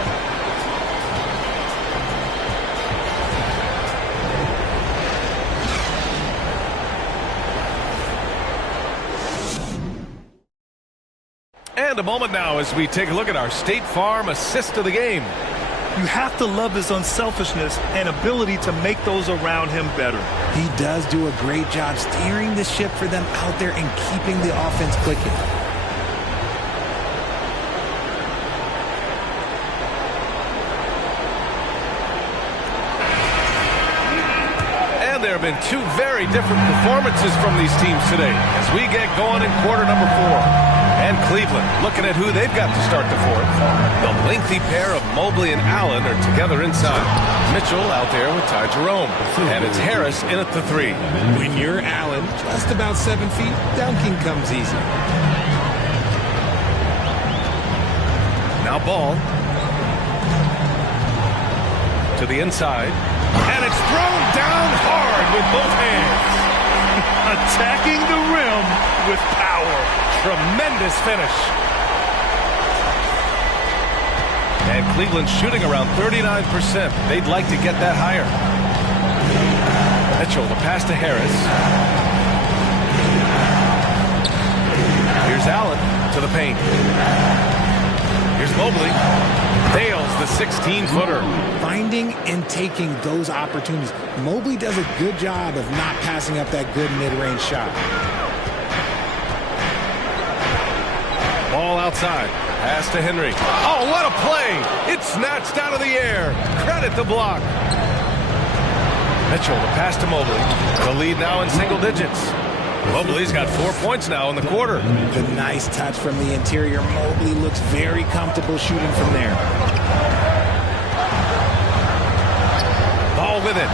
And a moment now as we take a look at our State Farm assist of the game. You have to love his unselfishness and ability to make those around him better. He does do a great job steering the ship for them out there and keeping the offense clicking. And there have been 2 very different performances from these teams today as we get going in quarter number 4. And Cleveland looking at who they've got to start the fourth. The lengthy pair of Mobley and Allen are together inside. Mitchell out there with Ty Jerome. And it's Harris in at the 3. When you're Allen, just about 7 feet, dunking comes easy. Now Ball. To the inside. And it's thrown down hard with both hands. Attacking the rim with power. Tremendous finish. And Cleveland shooting around 39%. They'd like to get that higher. Mitchell, the pass to Harris. Here's Allen to the paint. Here's Mobley. Nails the 16-footer. Finding and taking those opportunities. Mobley does a good job of not passing up that good mid-range shot. Ball outside. Pass to Henry. Oh, what a play! It's snatched out of the air. Credit the block. Mitchell, the pass to Mobley. The lead now in single digits. Mobley's got 4 points now in the quarter. The nice touch from the interior. Mobley looks very comfortable shooting from there. Ball with it.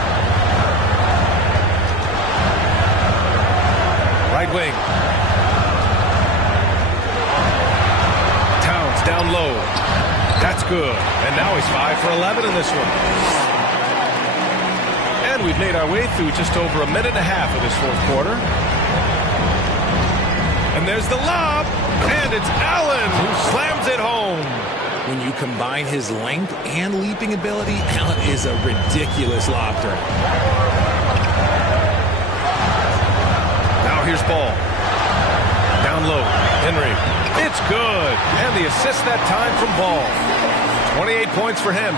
Right wing. Towns down low. That's good. And now he's 5 for 11 in this one. And we've made our way through just over a minute and a half of this fourth quarter. And there's the lob. And it's Allen who slams it home. When you combine his length and leaping ability, Allen is a ridiculous lob threat. Now here's Ball. Down low. Henry. It's good. And the assist that time from Ball. 28 points for him.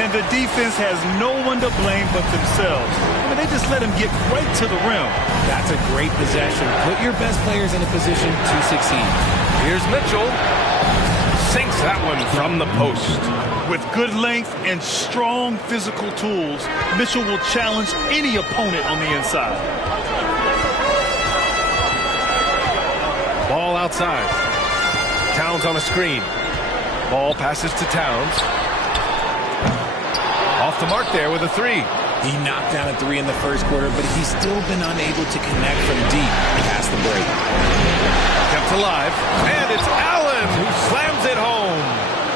And the defense has no one to blame but themselves. I mean, they just let him get right to the rim. That's a great possession. Put your best players in a position to succeed. Here's Mitchell. Sinks that one from the post. With good length and strong physical tools, Mitchell will challenge any opponent on the inside. Ball outside. Towns on a screen. Ball passes to Towns. Off the mark there with a 3. He knocked down a 3 in the first quarter, but he's still been unable to connect from deep past the break. Kept alive. And it's Allen who slams it home.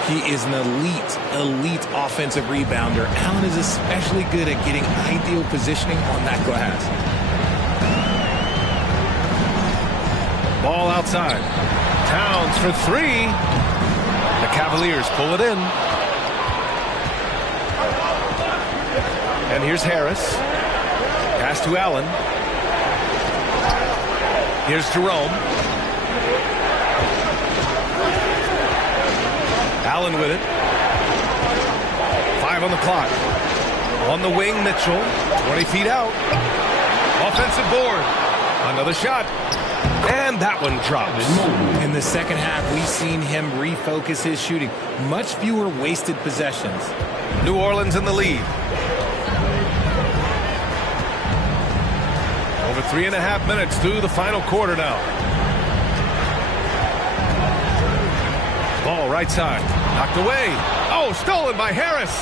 He is an elite offensive rebounder. Allen is especially good at getting ideal positioning on that glass. Ball outside. Towns for 3. The Cavaliers pull it in. And here's Harris. Pass to Allen. Here's Jerome. Allen with it. 5 on the clock. On the wing, Mitchell. 20 feet out. Offensive board. Another shot. And that one drops. In the second half, we've seen him refocus his shooting. Much fewer wasted possessions. New Orleans in the lead. Over 3.5 minutes through the final quarter now. Ball right side. Knocked away. Oh, stolen by Harris.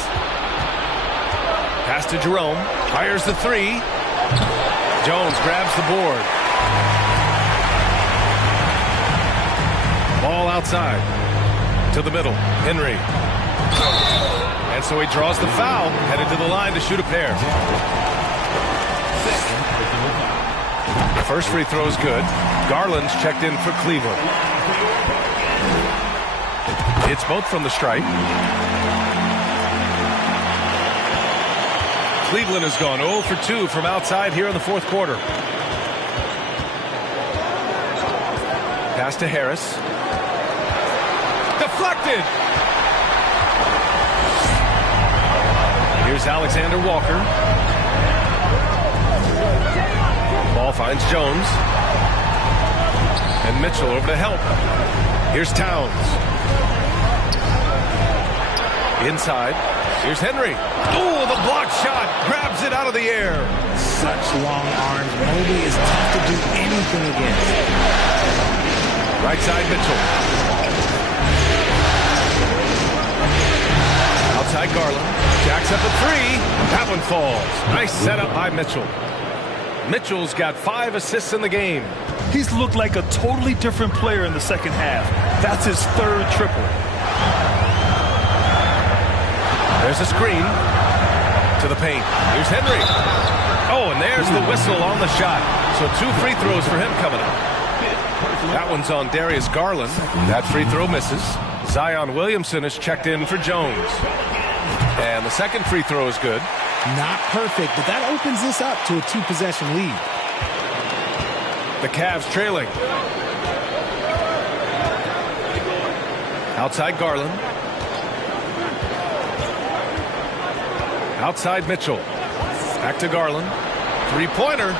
Pass to Jerome. Fires the three. Jones grabs the board. Ball outside. To the middle. Henry. And so he draws the foul. Headed to the line to shoot a pair. First free throw is good. Garland's checked in for Cleveland. It's both from the stripe. Cleveland has gone 0 for 2 from outside here in the fourth quarter. Pass to Harris. Deflected. Here's Alexander Walker. Ball finds Jones. And Mitchell over to help. Here's Towns. Inside. Here's Henry. Oh, the block shot. Grabs it out of the air. Such long arms. Mobley is tough to do anything against. Right side, Mitchell. Outside Garland. Jacks up a three. That one falls. Nice setup by Mitchell. Mitchell's got 5 assists in the game. He's looked like a totally different player in the second half. That's his 3rd triple. There's a screen to the paint. Here's Henry. Oh, and there's the whistle on the shot. So 2 free throws for him coming up. That one's on Darius Garland. That free throw misses. Zion Williamson is checked in for Jones. And the second free throw is good. Not perfect, but that opens this up to a 2-possession lead. The Cavs trailing. Outside Garland. Outside Mitchell. Back to Garland. 3-pointer.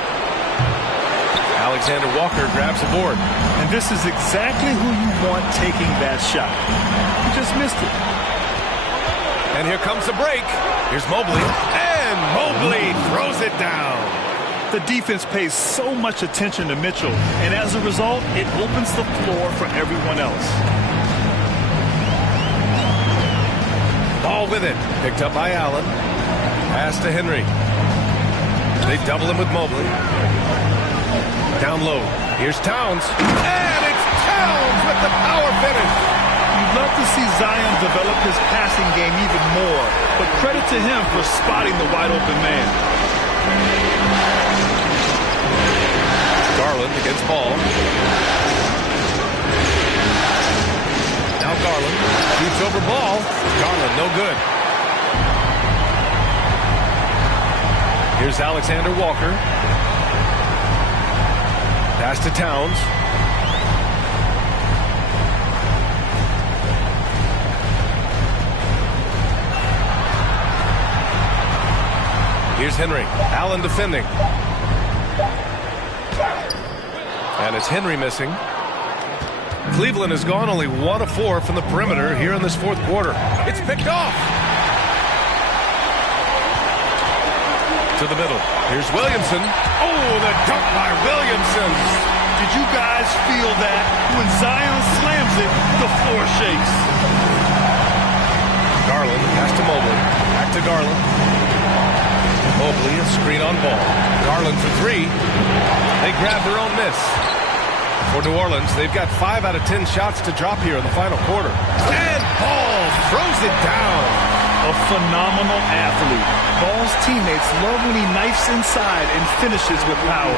Alexander Walker grabs the board. And this is exactly who you want taking that shot. You just missed it. And here comes the break. Here's Mobley. And Mobley throws it down. The defense pays so much attention to Mitchell, and as a result, it opens the floor for everyone else. Ball with it. Picked up by Allen. Pass to Henry. They double him with Mobley. Down low. Here's Towns. And it's Towns with the power finish. You'd love to see Zion develop his passing game even more, but credit to him for spotting the wide open man. Garland against Ball. Now Garland shoots over Ball. Garland no good. Here's Alexander Walker. Pass to Towns. Here's Henry. Allen defending. And it's Henry missing. Cleveland has gone only 1 of 4 from the perimeter here in this fourth quarter. It's picked off. To the middle. Here's Williamson. Oh, the dunk by Williamson. Did you guys feel that? When Zion slams it, the floor shakes. Garland pass to Mobley. Back to Garland. Mobley, a screen on Ball. Garland for 3. They grab their own miss. For New Orleans, they've got 5 out of 10 shots to drop here in the final quarter. And Ball throws it down. A phenomenal athlete. Ball's teammates love when he knifes inside and finishes with power.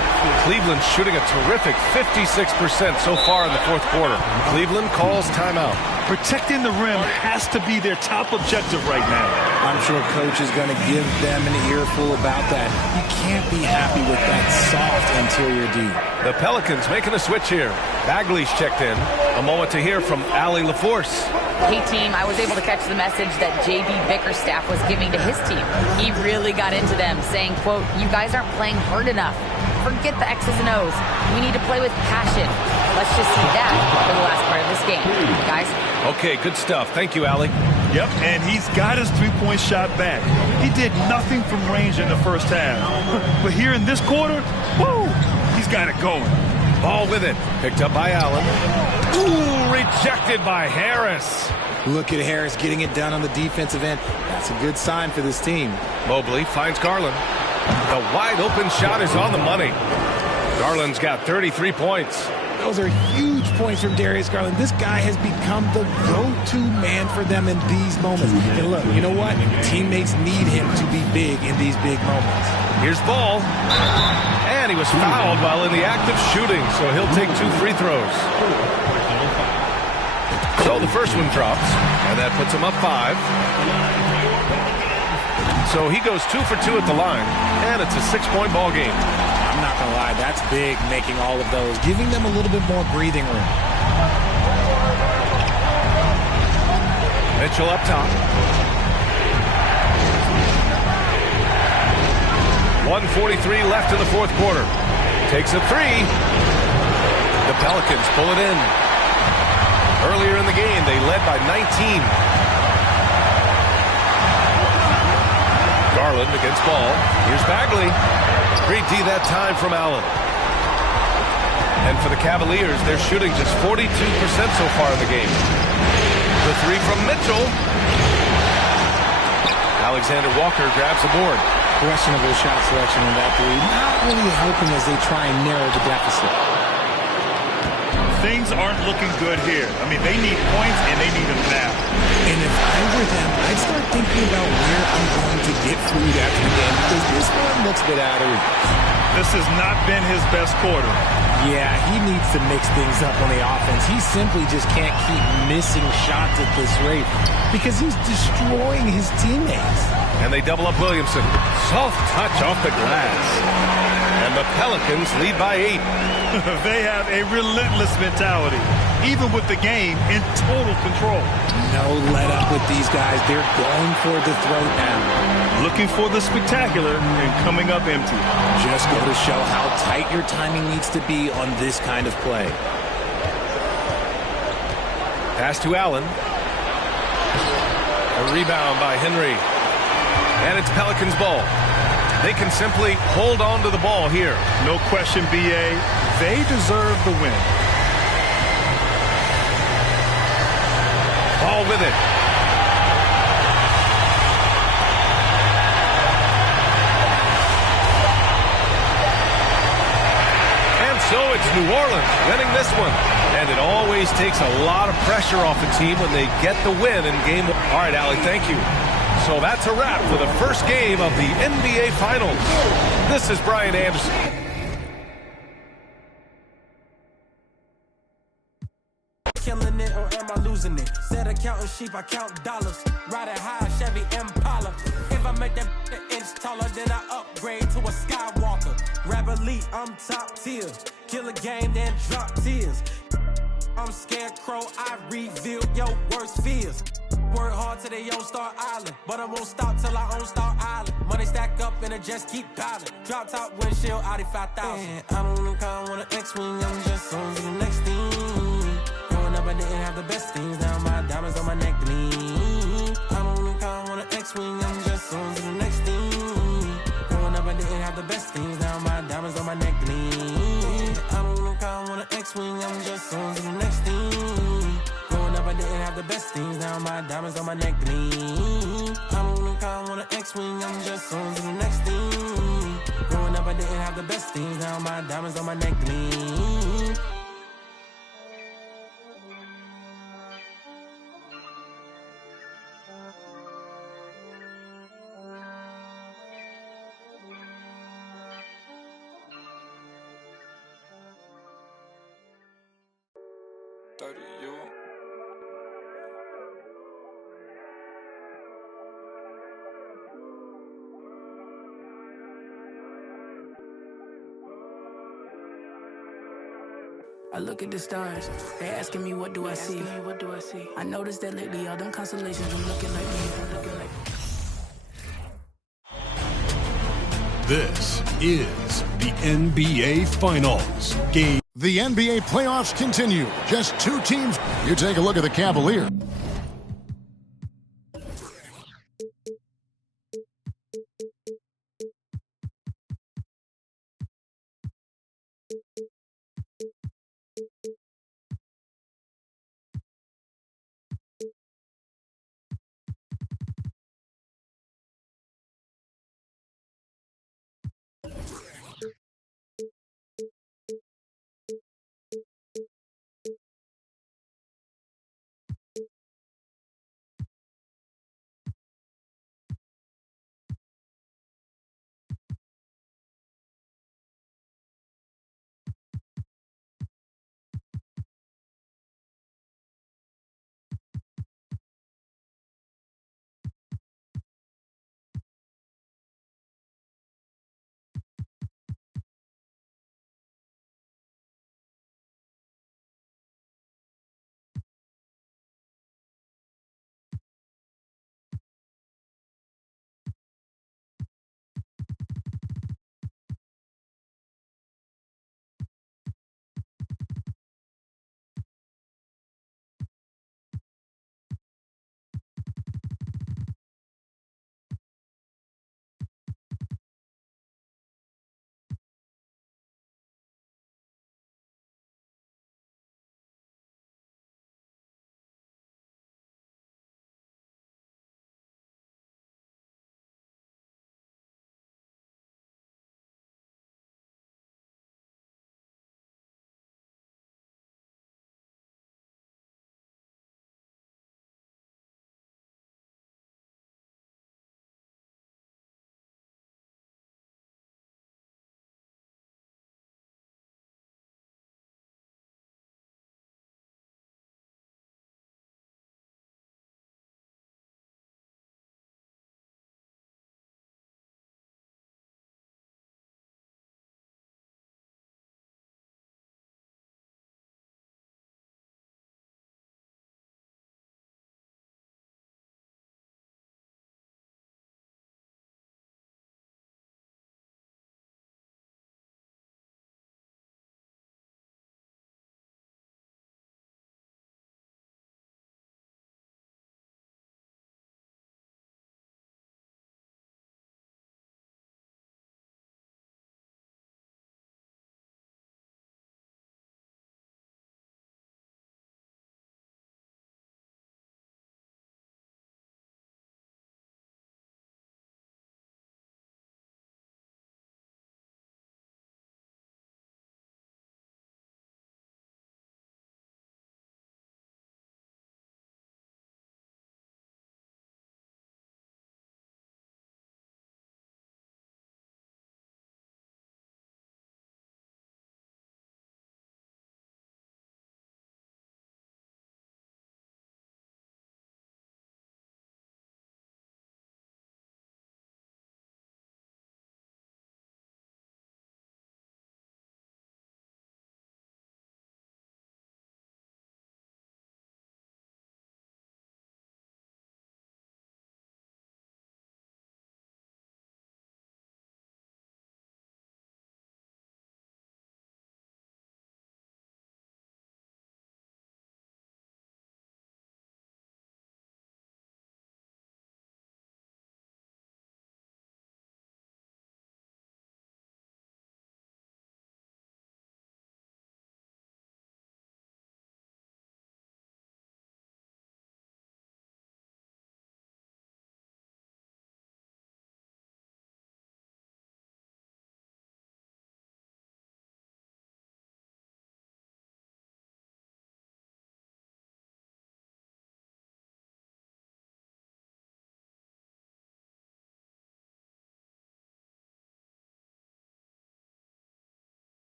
Cleveland shooting a terrific 56% so far in the fourth quarter. Cleveland calls timeout. Protecting the rim has to be their top objective right now. I'm sure coach is going to give them an earful about that. You can't be happy with that soft interior D. The Pelicans making a switch here. Bagley's checked in. A moment to hear from Allie LaForce. Hey, team, I was able to catch the message that J.B. Bickerstaff was giving to his team. He really got into them, saying, quote, "You guys aren't playing hard enough. Forget the X's and O's. We need to play with passion." Let's just see that for the last part of this game. Guys? Okay, good stuff. Thank you, Allie. Yep, and he's got his three-point shot back. He did nothing from range in the first half. But here in this quarter, woo, he's got it going. Ball with it. Picked up by Allen. Ooh, rejected by Harris. Look at Harris getting it done on the defensive end. That's a good sign for this team. Mobley finds Garland. The wide open shot is on the money. Garland's got 33 points. Those are huge points from Darius Garland. This guy has become the go-to man for them in these moments. And look, you know what? Teammates need him to be big in these big moments. Here's Ball. And he was fouled while in the act of shooting, so he'll take 2 free throws. So the first one drops, and that puts him up 5. So he goes 2 for 2 at the line, and it's a 6-point ball game. I'm not going to lie, that's big, making all of those, giving them a little bit more breathing room. Mitchell up top. 1:43 left in the fourth quarter. Takes a 3. The Pelicans pull it in. Earlier in the game, they led by 19. Garland against Ball. Here's Bagley. Great D that time from Allen. And for the Cavaliers, they're shooting just 42% so far in the game. The 3 from Mitchell. Alexander Walker grabs the board. Questionable shot selection on that 3. Not really helping as they try and narrow the deficit. Things aren't looking good here. I mean, they need points, and they need them now. And if I were them, I'd start thinking about where I'm going to get food after the game, because this one looks a bit out of reach. This has not been his best quarter. Yeah, he needs to mix things up on the offense. He simply just can't keep missing shots at this rate because he's destroying his teammates. And they double up Williamson. Soft touch off the glass. And the Pelicans lead by 8. They have a relentless mentality, even with the game in total control. No let up with these guys. They're going for the throat now. Looking for the spectacular and coming up empty. Just go to show how tight your timing needs to be on this kind of play. Pass to Allen. A rebound by Henry. And it's Pelicans ball. They can simply hold on to the ball here. No question, B.A. They deserve the win. Ball with it. And so it's New Orleans winning this one. And it always takes a lot of pressure off a team when they get the win in game 1. All right, Allie, thank you. So that's a wrap for the first game of the NBA Finals. This is Brian Anderson. Killing it or am I losing it? Instead of counting sheep, I count dollars. Riding high, Chevy Impala. If I make that an inch taller, then I upgrade to a Skywalker. Rap elite, I'm top tier. Kill a game, then drop tears. I'm Scarecrow, I reveal your worst fears. Work hard till they own Star Island, but I won't stop till I own Star Island. Money stack up and it just keep piling. Drop top windshield, Audi 5000. I don't look, I want an X-Wing, I'm just on to the next thing. Growing up, I didn't have the best things, now my diamonds on my neck gleam. I don't look, I want an X-Wing, I'm just on to the next thing. Growing up, I didn't have the best things, now my diamonds on my neck gleam. I don't look, I want an X-Wing, I'm just on to the next thing. Growing up, I didn't have the best things, now my diamonds on my neck gleam. I don't look, I want an X-Wing, I'm just on to the next thing. Growing up, I didn't have the best things, now my diamonds on my neck gleam. I look at the stars, they asking me what do I see? I noticed that lately all them constellations been looking like me. This is the NBA Finals game. The NBA playoffs continue. Just two teams. You take a look at the Cavaliers.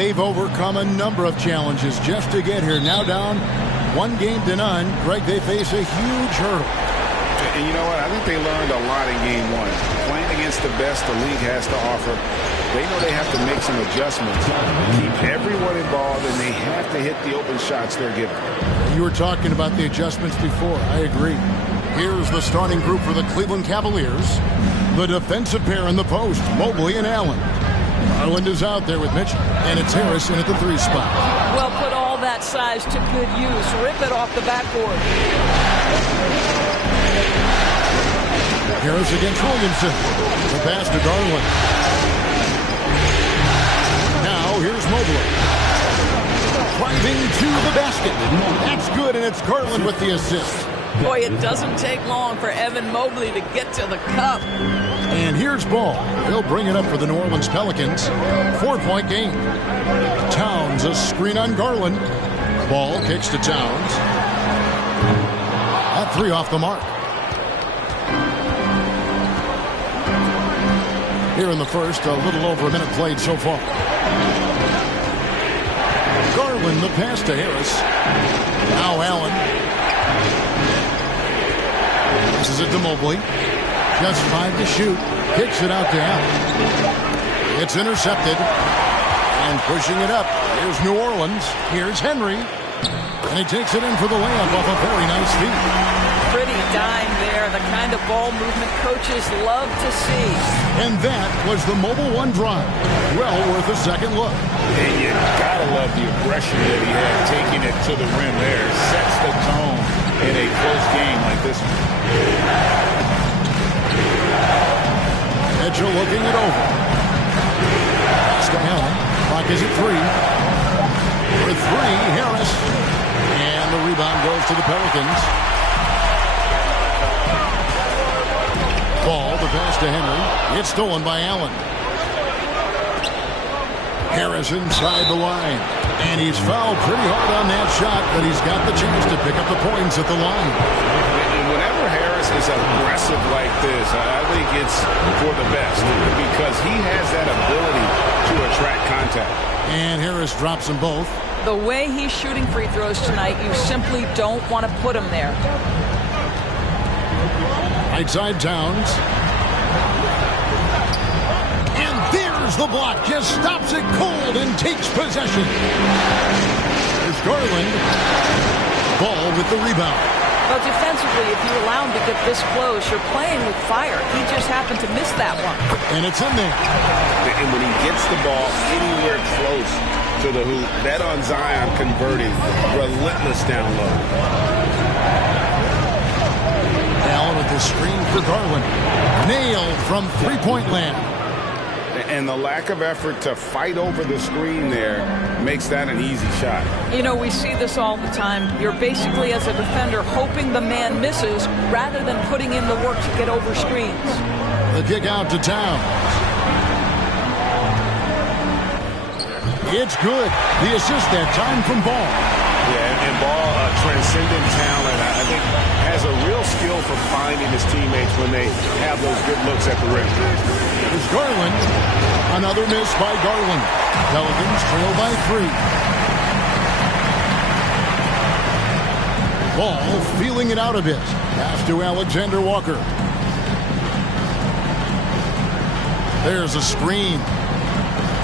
They've overcome a number of challenges just to get here. Now down 1-0. Greg, they face a huge hurdle. And you know what? I think they learned a lot in game one. Playing against the best the league has to offer, they know they have to make some adjustments, keep everyone involved, and they have to hit the open shots they're given. You were talking about the adjustments before. I agree. Here's the starting group for the Cleveland Cavaliers. The defensive pair in the post, Mobley and Allen. Garland is out there with Mitchell, and it's Harris in at the 3 spot. Well, put all that size to good use. Rip it off the backboard. Harris against Williamson. The pass to Garland. Now here's Mobley. Driving to the basket. That's good, and it's Garland with the assist. Boy, it doesn't take long for Evan Mobley to get to the cup. And here's Ball. He'll bring it up for the New Orleans Pelicans. 4-point game. Towns, a screen on Garland. Ball kicks to Towns. That 3 off the mark. Here in the first, a little over a minute played so far. Garland, the pass to Harris. Now Allen. This is it to Mobley. Just 5 to shoot. Kicks it out to Allen. It's intercepted. And pushing it up. Here's New Orleans. Here's Henry. And he takes it in for the layup off a very nice feed. Pretty dime there. The kind of ball movement coaches love to see. And that was the Mobile One drive. Well worth a second look. And you gotta love the aggression that he had taking it to the rim there. Sets the tone in a close game like this one. Mitchell looking it over. Allen. Clock is at 3. For 3, Harris. And the rebound goes to the Pelicans. Ball, the pass to Henry. It's stolen by Allen. Harris inside the line. And he's fouled pretty hard on that shot, but he's got the chance to pick up the points at the line. Whenever Harris is aggressive like this, I think it's for the best because he has that ability to attract contact. And Harris drops them both. The way he's shooting free throws tonight, you simply don't want to put him there. Right side Towns. And there's the block. Just stops it cold and takes possession. There's Garland. Ball with the rebound. Well, defensively, if you allow him to get this close, you're playing with fire. He just happened to miss that one. And it's in there. And when he gets the ball anywhere close to the hoop, that on Zion converting, relentless down low. Allen with the screen for Garland. Nailed from three-point land. And the lack of effort to fight over the screen there makes that an easy shot. You know, we see this all the time. You're basically, as a defender, hoping the man misses rather than putting in the work to get over screens. The kick out to Towns. It's good. The assist that time from Ball. Yeah, and Ball, transcendent talent, I think, has a real skill for finding his teammates when they have those good looks at the rim. There's Garland. Another miss by Garland. Pelicans trail by 3. Ball feeling it out a bit. Pass to Alexander Walker. There's a screen.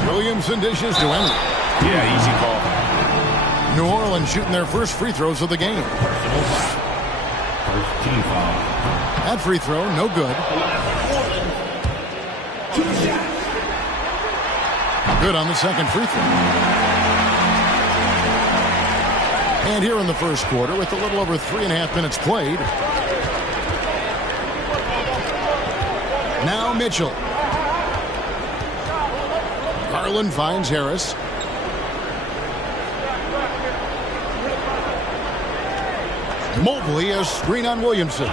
Williamson dishes to Henry. Yeah, easy call. New Orleans shooting their first free throws of the game. That free throw, no good. Good on the second free throw. And here in the first quarter, with a little over 3.5 minutes played. Now Mitchell. Garland finds Harris. Mobley, a screen on Williamson.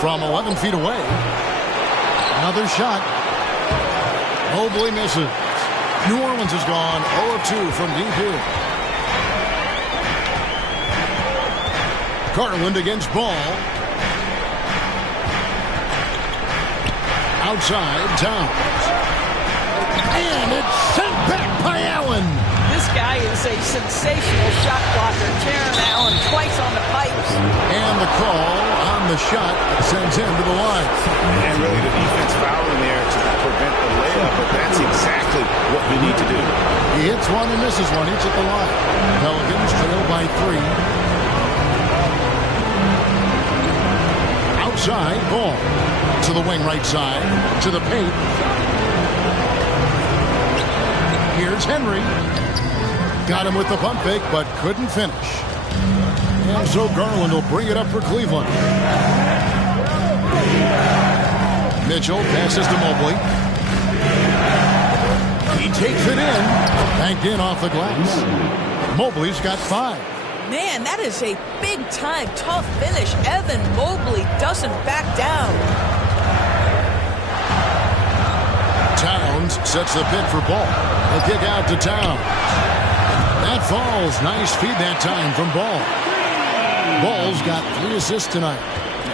From 11 feet away. Another shot. Mobley misses. New Orleans has gone 0 of 2 from deep here. Garland against Ball. Outside, Towns. And it's sent back by Allen. guy is a sensational shot blocker, tearing Allen twice on the pipes. And the call on the shot sends him to the line. And really the defense fouling there to prevent the layup, but that's exactly what you need to do. He hits one and misses one. He's at the line. Pelicans trail by 3. Outside, ball to the wing right side, to the paint. Here's Henry. Got him with the pump fake, but couldn't finish. And so Garland will bring it up for Cleveland. Mitchell passes to Mobley. He takes it in. Banked in off the glass. Mobley's got 5. Man, that is a big-time tough finish. Evan Mobley doesn't back down. Towns sets the pick for Ball. The kick out to Towns. That falls. Nice feed that time from Ball. Ball's got 3 assists tonight.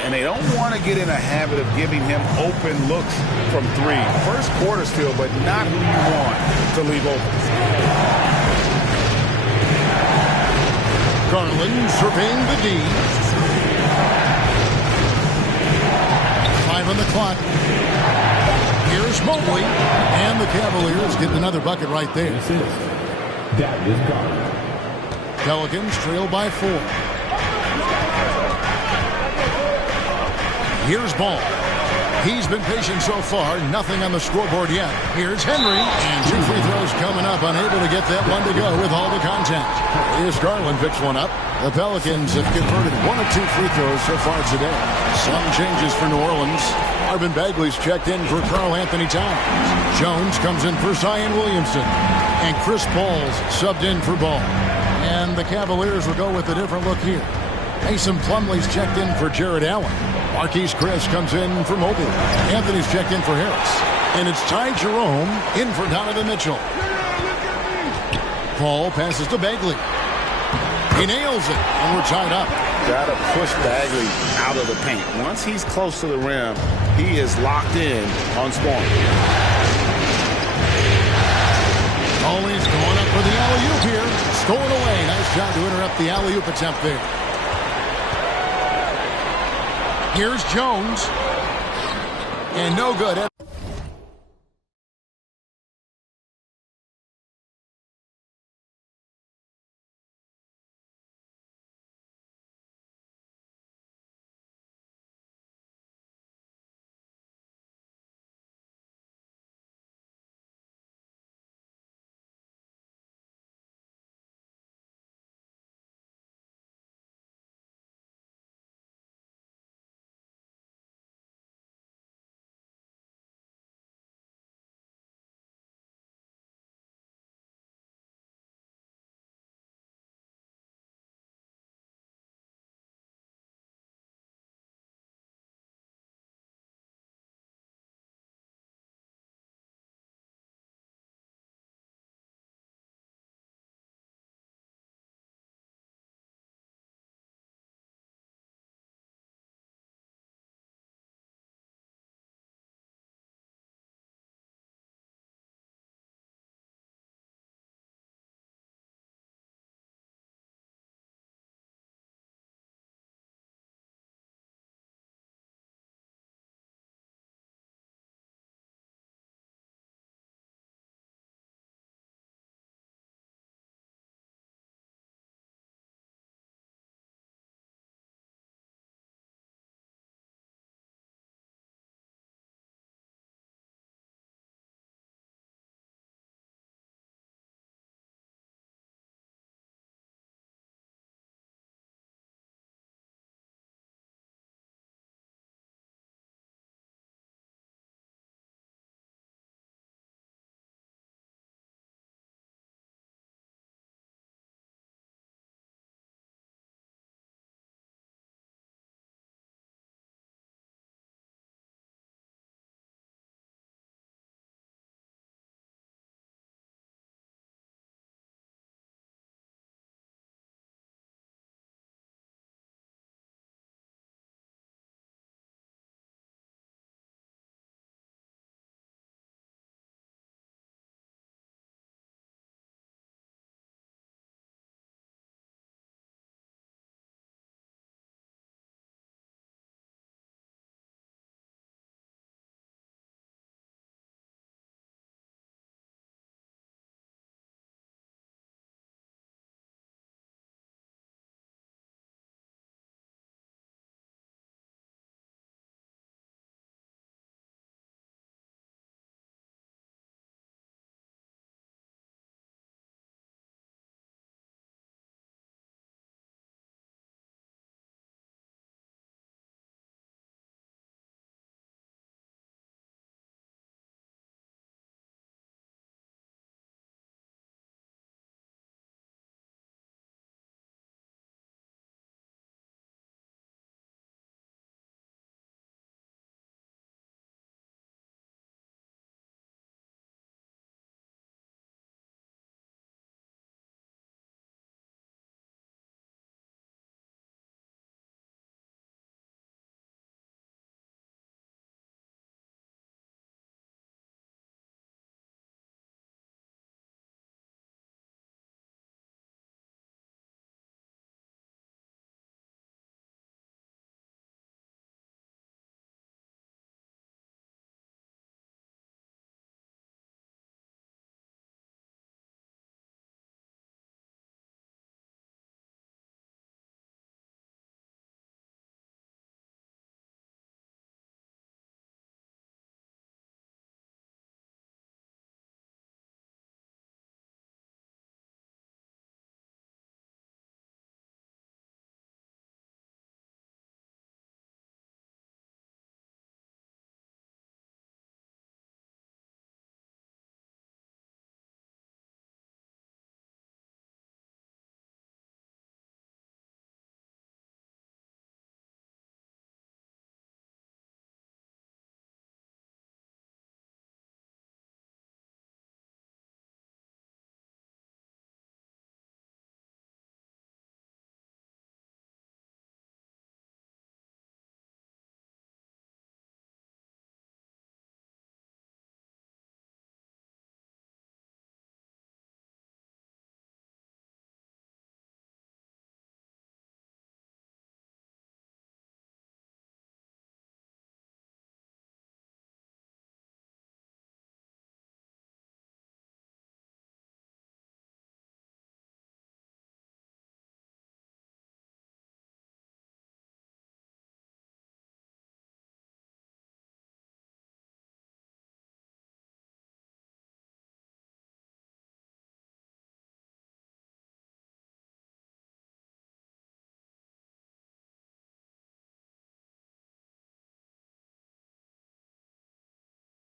And they don't want to get in a habit of giving him open looks from 3. First quarter still, but not who you want to leave open. Garland surveying the D. 5 on the clock. Here's Mobley. And the Cavaliers get another bucket right there. That is Garland. Pelicans trail by 4. Here's Ball. He's been patient so far. Nothing on the scoreboard yet. Here's Henry. And 2 free throws coming up. Unable to get that one to go with all the contact. Here's Garland. Picks one up. The Pelicans have converted 1 of 2 free throws so far today. Some changes for New Orleans. Marvin Bagley's checked in for Karl Anthony Towns. Jones comes in for Zion Williamson. And Chris Paul's subbed in for Ball. And the Cavaliers will go with a different look here. Mason Plumlee's checked in for Jared Allen. Marquise Chris comes in for Mobley. Anthony's checked in for Harris. And it's Ty Jerome in for Donovan Mitchell. Paul passes to Bagley. He nails it, and we're tied up. Got to push Bagley out of the paint. Once he's close to the rim, he is locked in on scoring. Always going up for the alley-oop here. Stolen away. Nice job to interrupt the alley-oop attempt there. Here's Jones. And no good.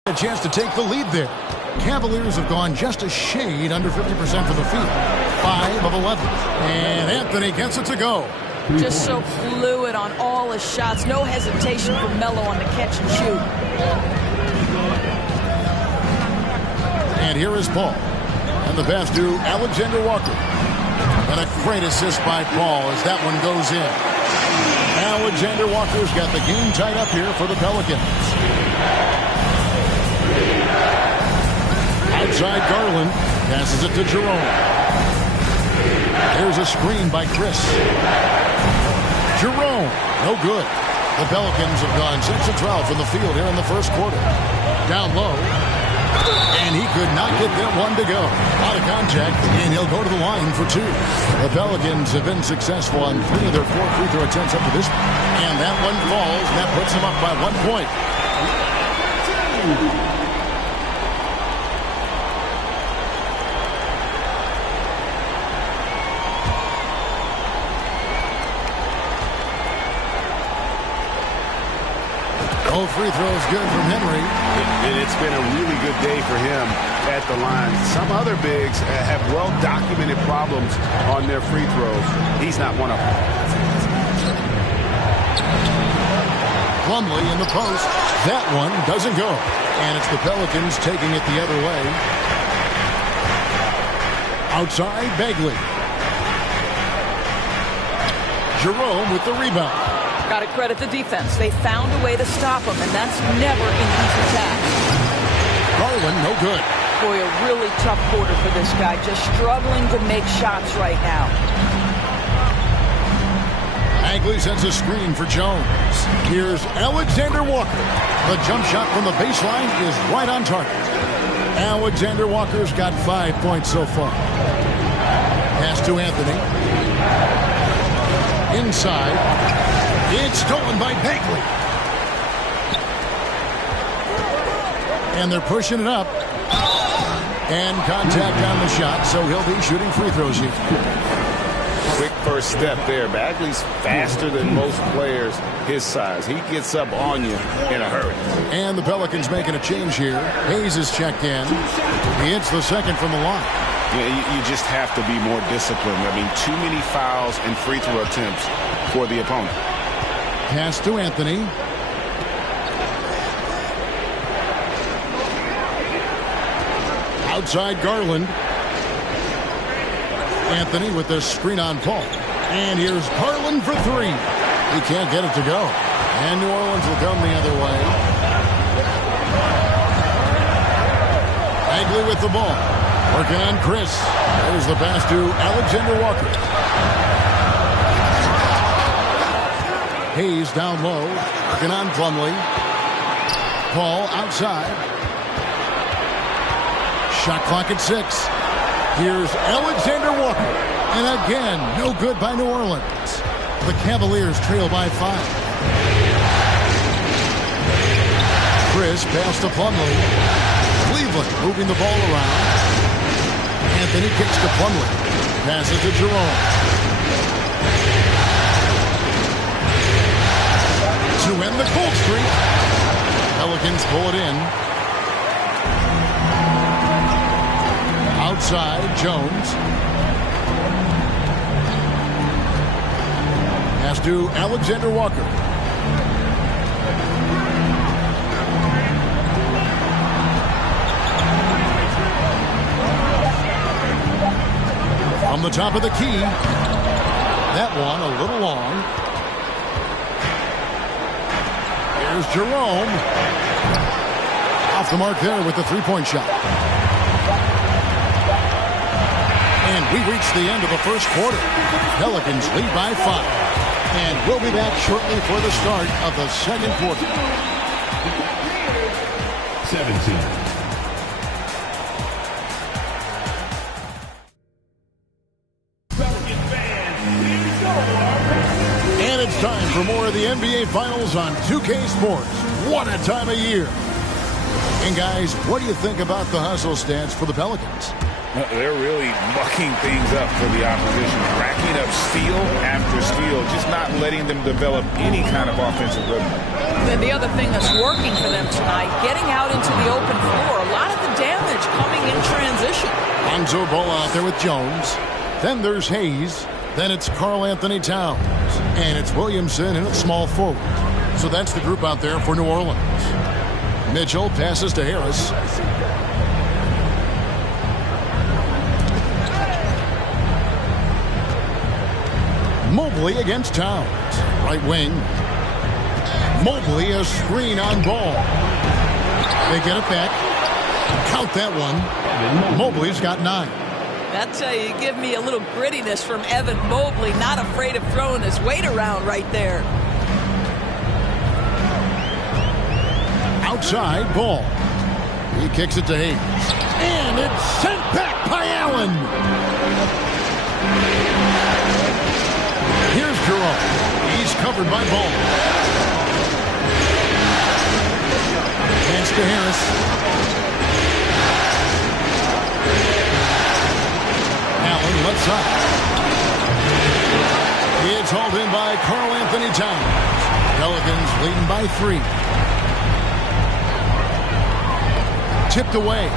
A chance to take the lead there. Cavaliers have gone just a shade under 50% from the field. 5 of 11. And Anthony gets it to go. Just so fluid on all his shots. No hesitation for Melo on the catch and shoot. And here is Paul. And the pass to Alexander Walker. And a great assist by Paul as that one goes in. Alexander Walker's got the game tied up here for the Pelicans. Outside Garland. Passes it to Jerome. Here's a screen by Chris. Jerome. No good. The Pelicans have gone 6 of 12 from the field here in the first quarter. Down low. And he could not get that one to go. Out of contact, and he'll go to the line for 2. The Pelicans have been successful on 3 of their 4 free throw attempts up to this point. And that one falls, and that puts them up by 1 point. No free throws good from Henry. And it's been a really good day for him at the line. Some other bigs have well-documented problems on their free throws. He's not one of them. Plumlee in the post. That one doesn't go. And it's the Pelicans taking it the other way. Outside, Bagley. Jerome with the rebound. Got to credit the defense. They found a way to stop him, and that's never an easy task. Garland, no good. Boy, a really tough quarter for this guy. Just struggling to make shots right now. Bagley sets a screen for Jones. Here's Alexander Walker. The jump shot from the baseline is right on target. Alexander Walker's got 5 points so far. Pass to Anthony. Inside. It's stolen by Bagley. And they're pushing it up. And contact on the shot, so he'll be shooting free throws here. Quick first step there. Bagley's faster than most players his size. He gets up on you in a hurry. And the Pelicans making a change here. Hayes is checked in. He hits the second from the line. Yeah, you just have to be more disciplined. I mean, too many fouls and free throw attempts for the opponent. Pass to Anthony. Outside Garland. Anthony with the screen on Paul. And here's Garland for 3. He can't get it to go. And New Orleans will come the other way. Bagley with the ball. Working on Chris. There's the pass to Alexander Walker. Hayes down low. Working on Plumlee. Paul outside. Shot clock at 6. Here's Alexander Walker. And again, no good by New Orleans. The Cavaliers trail by 5. Chris pass to Plumlee. Cleveland moving the ball around. Anthony kicks to Plumlee. Passes to Jerome. To end the cold streak. Pelicans pull it in. Outside, Jones. Pass to Alexander Walker. From the top of the key. That one a little long. Here's Jerome. Off the mark there with the three-point shot. And we reach the end of the first quarter. Pelicans lead by 5. And we'll be back shortly for the start of the second quarter. 17. And it's time for more of the NBA Finals on 2K Sports. What a time of year. And guys, what do you think about the hustle stats for the Pelicans? They're really mucking things up for the opposition, racking up steal after steal, just not letting them develop any kind of offensive rhythm. And the other thing that's working for them tonight, getting out into the open floor. A lot of the damage coming in transition. Lonzo Ball out there with Jones. Then there's Hayes. Then it's Karl Anthony Towns. And it's Williamson in at small forward. So that's the group out there for New Orleans. Mitchell passes to Harris. Mobley against Towns. Right wing. Mobley a screen on Ball. They get it back. Count that one. Mobley's got 9. That's how you give me a little grittiness from Evan Mobley. Not afraid of throwing his weight around right there. Outside Ball. He kicks it to Hayes. And it's sent back by Allen. Here's Jerome. He's covered by Ball. Pass to Harris. Allen left side. It's hauled in by Karl Anthony Towns. Pelicans leading by 3. Tipped away.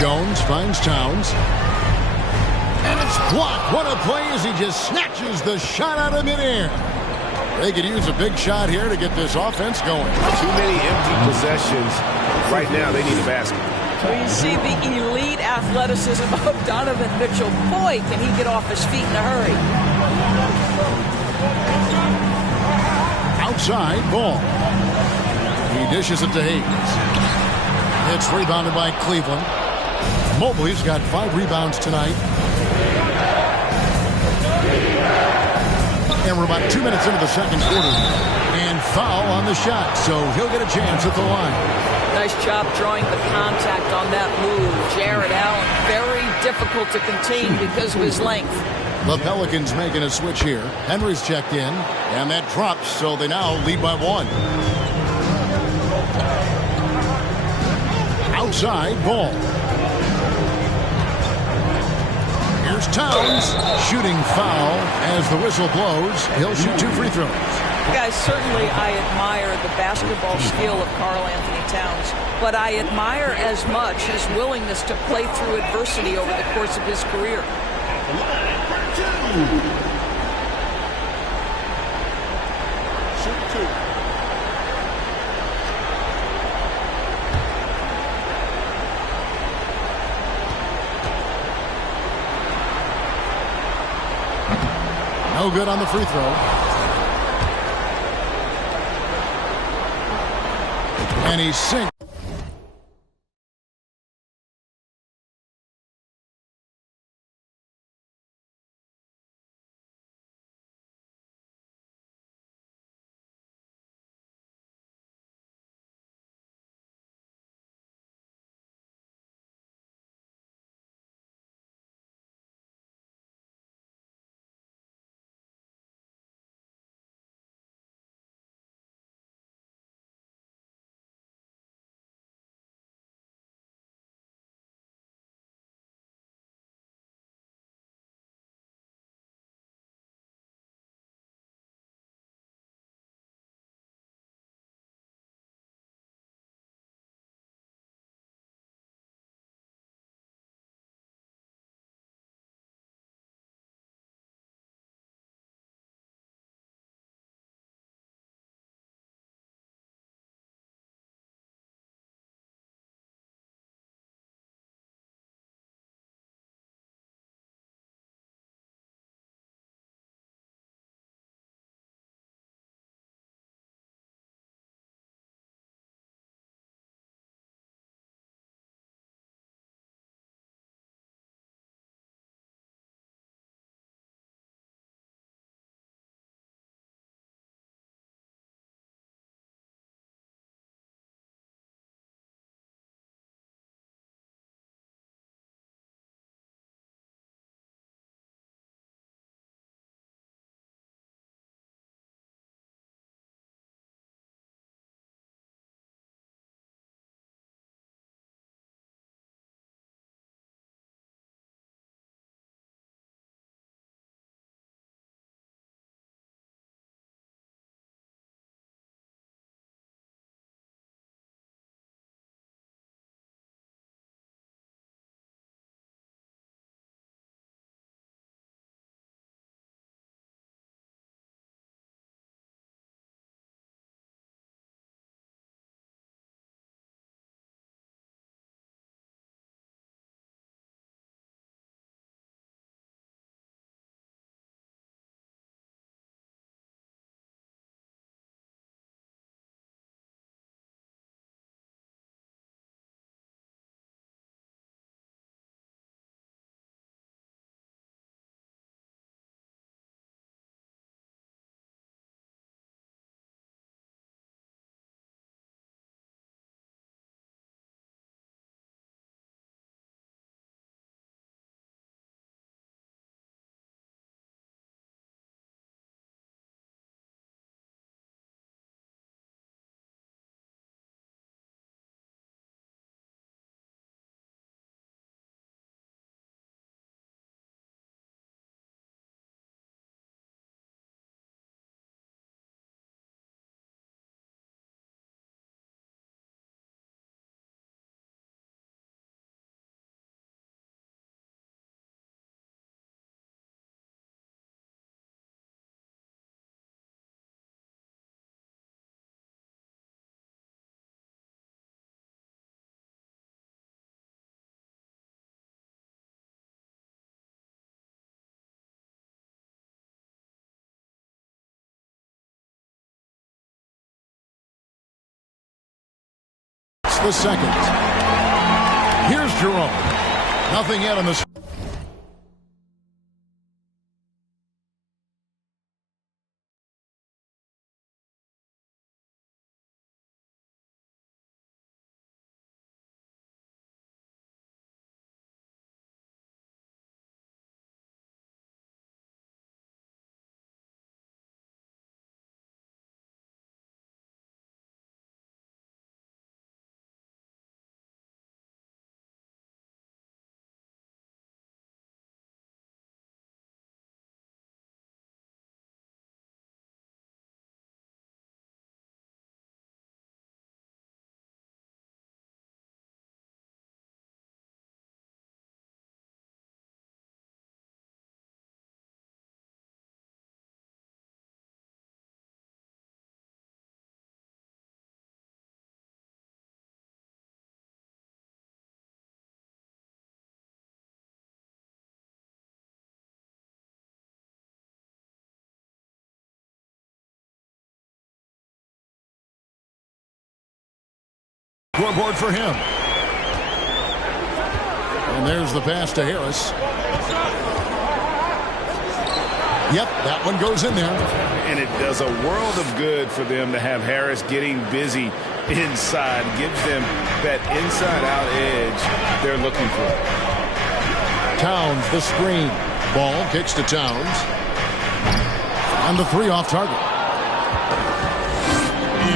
Jones finds Towns. And it's blocked. What a play as he just snatches the shot out of midair. They could use a big shot here to get this offense going. Too many empty possessions. Right now, they need a basket. You see the elite athleticism of Donovan Mitchell. Boy, can he get off his feet in a hurry. Outside Ball. He dishes it to Hayes. It's rebounded by Cleveland. Mobley's got 5 rebounds tonight. And we're about 2 minutes into the second quarter. And foul on the shot, so he'll get a chance at the line. Nice job drawing the contact on that move. Jarrett Allen, very difficult to contain because of his length. The Pelicans making a switch here. Henry's checked in, and that drops, so they now lead by 1. Outside Ball. Here's Towns, shooting foul as the whistle blows. He'll shoot 2 free throws. Guys, certainly I admire the basketball skill of Karl Anthony Towns, but I admire as much his willingness to play through adversity over the course of his career. No good on the free throw. And he sinks. the second. Here's Jerome. Nothing yet on the... Scoreboard for him. And there's the pass to Harris. Yep, that one goes in there. And it does a world of good for them to have Harris getting busy inside. Gives them that inside-out edge they're looking for. Towns, the screen. Ball kicks to Towns. And the three off target.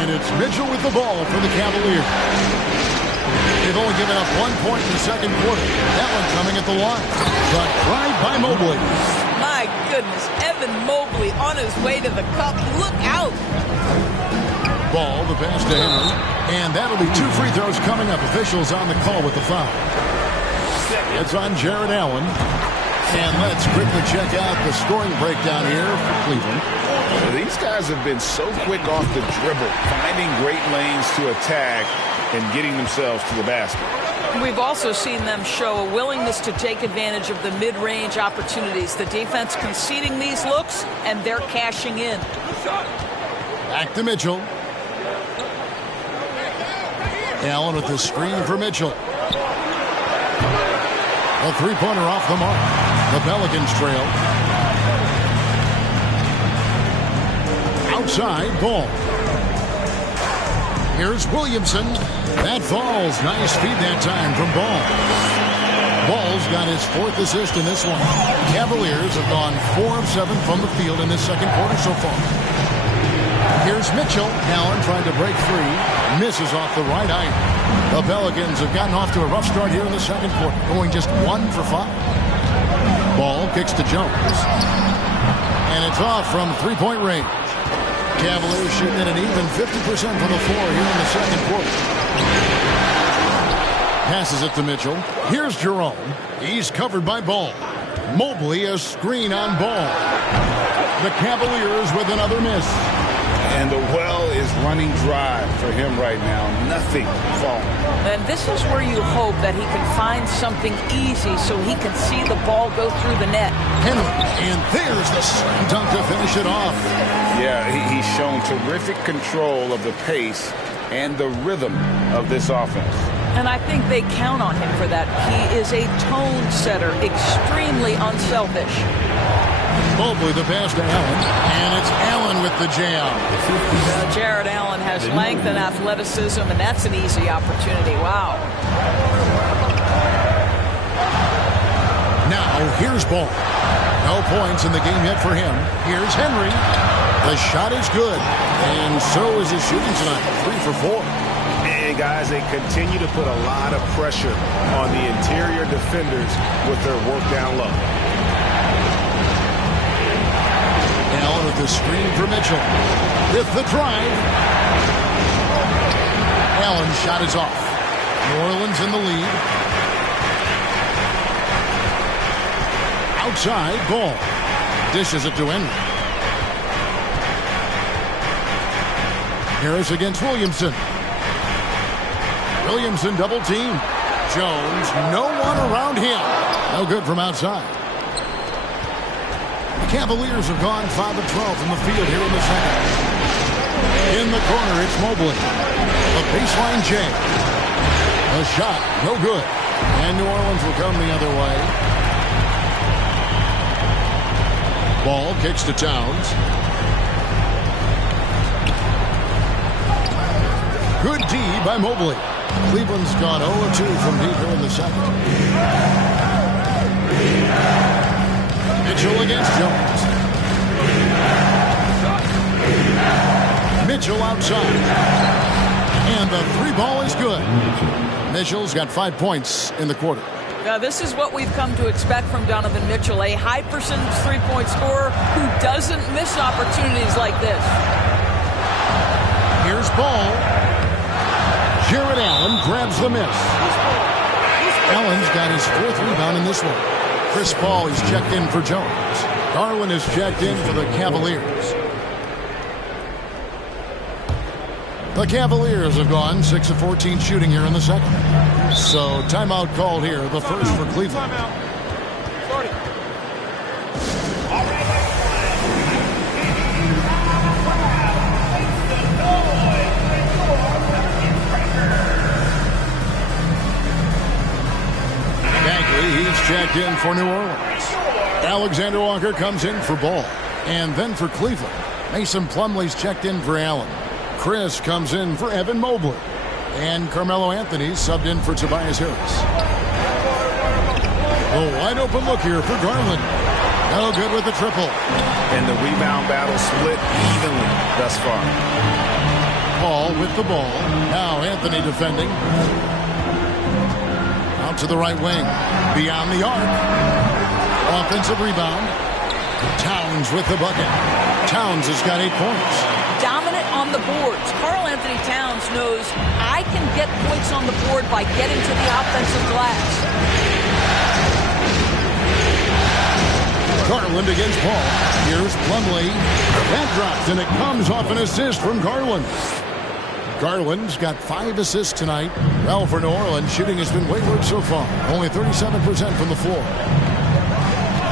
And it's Mitchell with the ball for the Cavaliers. They've only given up 1 point in the second quarter. That one coming at the line. But right by Mobley. My goodness, Evan Mobley on his way to the cup. Look out. Ball, the pass to Henry. And that'll be 2 free throws coming up. Officials on the call with the foul. It's on Jared Allen. And let's quickly check out the scoring breakdown here for Cleveland. These guys have been so quick off the dribble, finding great lanes to attack and getting themselves to the basket. We've also seen them show a willingness to take advantage of the mid-range opportunities. The defense conceding these looks, and they're cashing in. Back to Mitchell. Allen with the screen for Mitchell. A three-pointer off the mark. The Pelicans trail. Outside, Ball. Here's Williamson. That falls. Nice feed that time from Ball. Ball's got his 4th assist in this one. Cavaliers have gone 4 of 7 from the field in this second quarter so far. Here's Mitchell. Allen trying to break free. Misses off the right iron. The Pelicans have gotten off to a rough start here in the second quarter, going just 1 for 5. Ball kicks to Jones. And it's off from three-point range. Cavaliers shooting at an even 50% from the floor here in the second quarter. Passes it to Mitchell. Here's Jerome. He's covered by Ball. Mobley a screen on Ball. The Cavaliers with another miss. And the well is running dry for him right now. Nothing falling. And this is where you hope that he can find something easy so he can see the ball go through the net. Henry, and there's the slam dunk to finish it off. Yeah, he's shown terrific control of the pace and the rhythm of this offense. And I think they count on him for that. He is a tone setter, extremely unselfish. Mobley the pass to Allen, and it's Allen with the jam. Jared Allen has length and athleticism, and that's an easy opportunity. Wow. Now, here's Ball. No points in the game yet for him. Here's Henry. The shot is good, and so is his shooting tonight. 3 for 4. And guys, they continue to put a lot of pressure on the interior defenders with their work down low. Allen with the screen for Mitchell. With the drive. Allen's shot is off. New Orleans in the lead. Outside, Ball. Dishes it to Henry. Harris against Williamson. Williamson double team. Jones, no one around him. No good from outside. The Cavaliers have gone 5 of 12 from the field here in the second. In the corner, it's Mobley. The baseline J. A shot, no good. And New Orleans will come the other way. Ball kicks to Towns. Good D by Mobley. Cleveland's gone 0-2 from deep here in the second. Mitchell against Jones. Mitchell outside. And the three ball is good. Mitchell's got 5 points in the quarter. Now, this is what we've come to expect from Donovan Mitchell, a high percentage three-point scorer who doesn't miss opportunities like this. Here's Ball. Jared Allen grabs the miss. Allen's got his 4th rebound in this one. Chris Paul is checked in for Jones. Garland is checked in for the Cavaliers. The Cavaliers have gone 6 of 14 shooting here in the second. So timeout called here, the first for Cleveland. Bagley, he's checked in for New Orleans. Alexander Walker comes in for Ball. And then for Cleveland, Mason Plumlee's checked in for Allen. Chris comes in for Evan Mobley. And Carmelo Anthony subbed in for Tobias Harris. A wide open look here for Garland. No good with the triple. And the rebound battle split evenly thus far. Paul with the ball. Now Anthony defending. Out to the right wing. Beyond the arc. Offensive rebound. Towns with the bucket. Towns has got 8 points. Dominant on the boards. Karl Anthony Towns knows I can get points on the board by getting to the offensive glass. Garland against Paul. Here's Plumlee. That drops, and it comes off an assist from Garland. Garland's got 5 assists tonight. Well, for New Orleans, shooting has been wayward so far. Only 37% from the floor.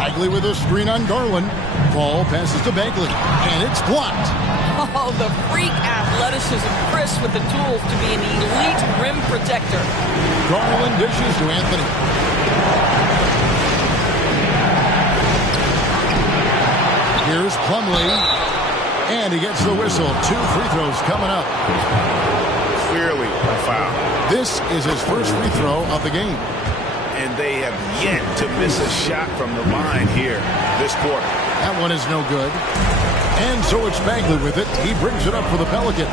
Bagley with a screen on Garland. Paul passes to Bagley, and it's blocked. Oh, the freak athleticism. Chris with the tools to be an elite rim protector. Garland dishes to Anthony. Here's Plumlee, and he gets the whistle. 2 free throws coming up. Clearly a foul. This is his first free throw of the game. And they have yet to miss a shot from the line here this quarter. That one is no good. And so it's Bagley with it. He brings it up for the Pelicans.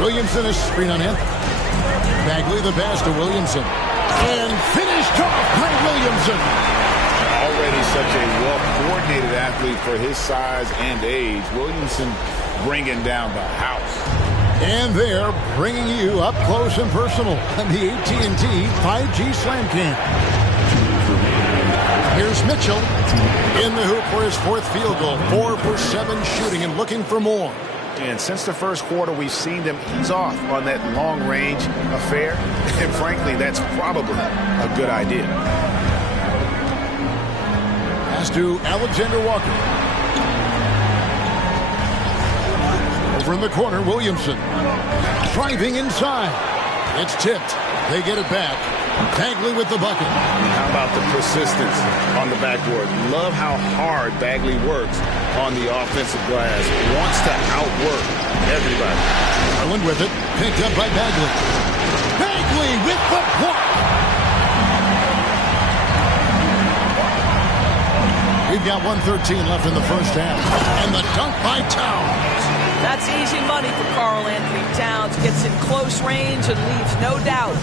Williamson is screen on Anthony. Bagley the pass to Williamson. And finished off by Williamson. Already such a well-coordinated athlete for his size and age. Williamson bringing down the house. And they're bringing you up close and personal on the AT&T 5G Slam Cam. Here's Mitchell in the hoop for his 4th field goal. 4 for 7 shooting and looking for more. And since the first quarter, we've seen them ease off on that long-range affair. And frankly, that's probably a good idea. Pass to Alexander Walker. Over in the corner, Williamson. Driving inside. It's tipped. They get it back. Bagley with the bucket. How about the persistence on the backboard? Love how hard Bagley works on the offensive glass. Wants to outwork everybody. Garland with it. Picked up by Bagley. Bagley with the block. We've got 1:13 left in the first half. And the dunk by Towns. That's easy money for Karl Anthony Towns. Gets in close range and leaves no doubt.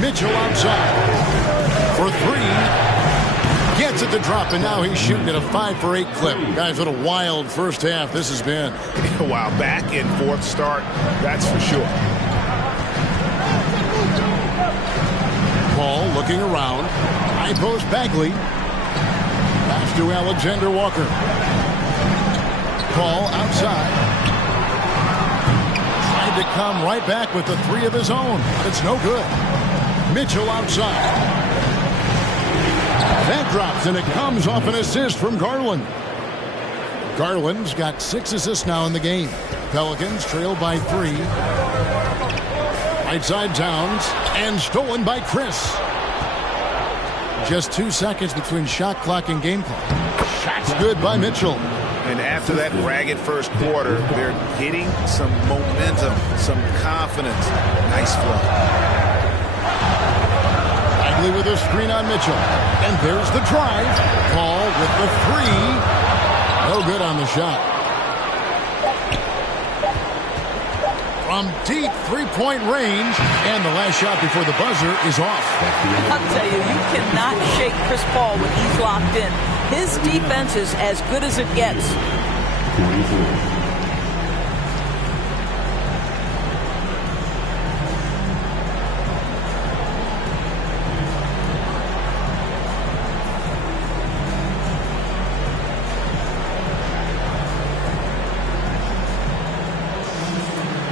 Mitchell outside for 3. Gets it to drop, and now he's shooting at a 5 for 8 clip. Guys, what a wild first half this has been. Wow, back and forth start, that's for sure. Paul looking around. High post Bagley. Pass to Alexander Walker. Paul outside. Tried to come right back with the 3 of his own, but it's no good. Mitchell outside. That drops, and it comes off an assist from Garland. Garland's got 6 assists now in the game. Pelicans trail by 3. Right side Towns, and stolen by Chris. Just 2 seconds between shot clock and game clock. Shot's good by Mitchell. And after that ragged first quarter, they're getting some momentum, some confidence. Nice flow. Bagley with a screen on Mitchell. And there's the drive. Paul with the 3. No good on the shot. From deep three-point range. And the last shot before the buzzer is off. I'll tell you, you cannot shake Chris Paul when he's locked in. His defense is as good as it gets.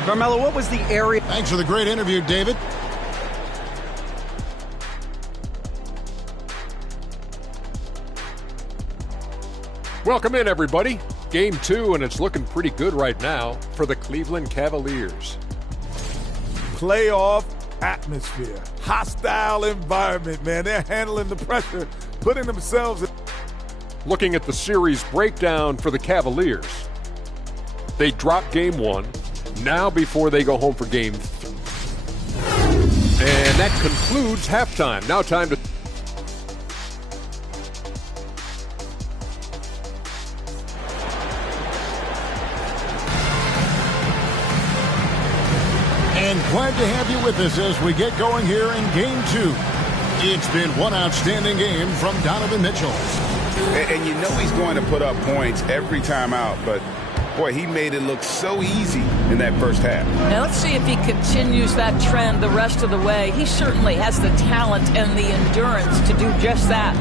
Carmelo, what was the area? Thanks for the great interview, David. Welcome in, everybody. Game 2, and it's looking pretty good right now for the Cleveland Cavaliers. Playoff atmosphere. Hostile environment, man. They're handling the pressure, putting themselves in. Looking at the series breakdown for the Cavaliers. They drop Game 1. Now before they go home for Game 3. And that concludes halftime. Now time to... And glad to have you with us as we get going here in Game 2. It's been one outstanding game from Donovan Mitchell. And you know he's going to put up points every time out, but boy, he made it look so easy in that first half. Now let's see if he continues that trend the rest of the way. He certainly has the talent and the endurance to do just that.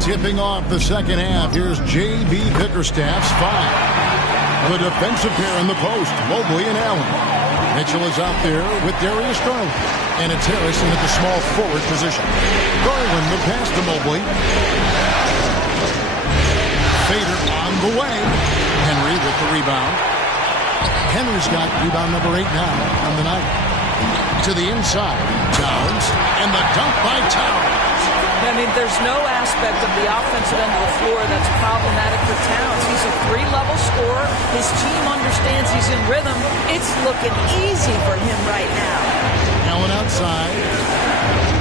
Tipping off the second half, here's J.B. Bickerstaff's 5. The defensive pair in the post, Mobley and Allen. Mitchell is out there with Darius Garland. And it's Harrison at the small forward position. Garland the pass to Mobley. Fader on the way. Henry with the rebound. Henry's got rebound number 8 now on the night. To the inside. Towns. And the dunk by Towns. I mean, there's no aspect of the offensive end of the floor that's problematic for Towns. He's a 3-level scorer. His team understands he's in rhythm. It's looking easy for him right now. Allen outside.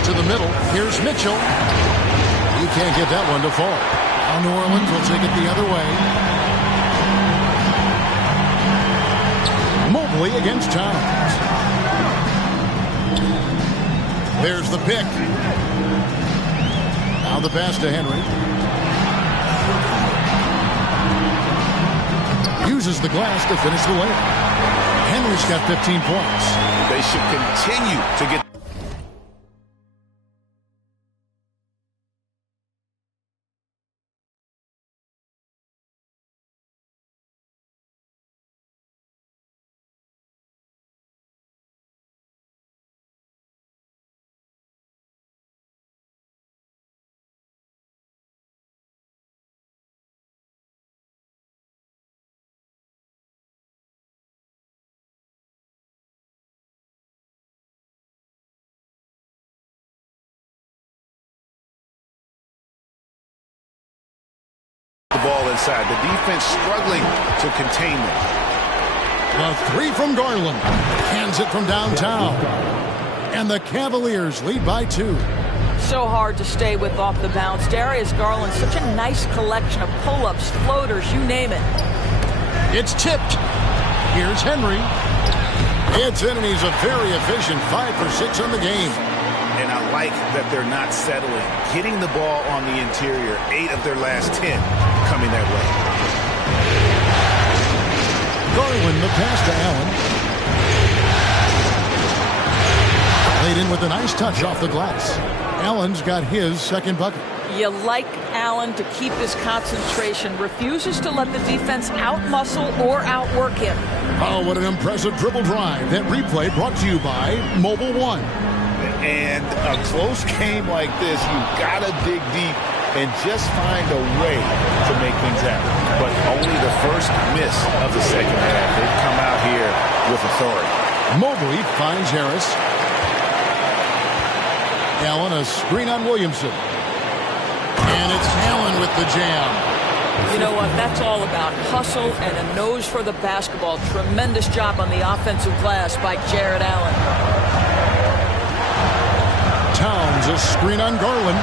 To the middle. Here's Mitchell. He can't get that one to fall. Now New Orleans will take it the other way. Mobley against Towns. There's the pick. Now the pass to Henry. Uses the glass to finish the layup. Henry's got 15 points. They should continue to get... ball inside. The defense struggling to contain them. The 3 from Garland. Hands it from downtown. And the Cavaliers lead by 2. So hard to stay with off the bounce. Darius Garland, such a nice collection of pull-ups, floaters, you name it. It's tipped. Here's Henry. It's in, and he's a very efficient 5 for 6 on the game. And I like that they're not settling. Getting the ball on the interior, 8 of their last 10 coming that way. Garland, the pass to Allen. Played in with a nice touch off the glass. Allen's got his second bucket. You like Allen to keep his concentration. Refuses to let the defense outmuscle or outwork him. Oh, what an impressive dribble drive. That replay brought to you by Mobile One. And a close game like this, you've got to dig deep and just find a way to make things happen. But only the first miss of the second half. They've come out here with authority. Mobley finds Harris. Allen, a screen on Williamson. And it's Allen with the jam. You know what? That's all about hustle and a nose for the basketball. Tremendous job on the offensive glass by Jared Allen. Towns, a screen on Garland.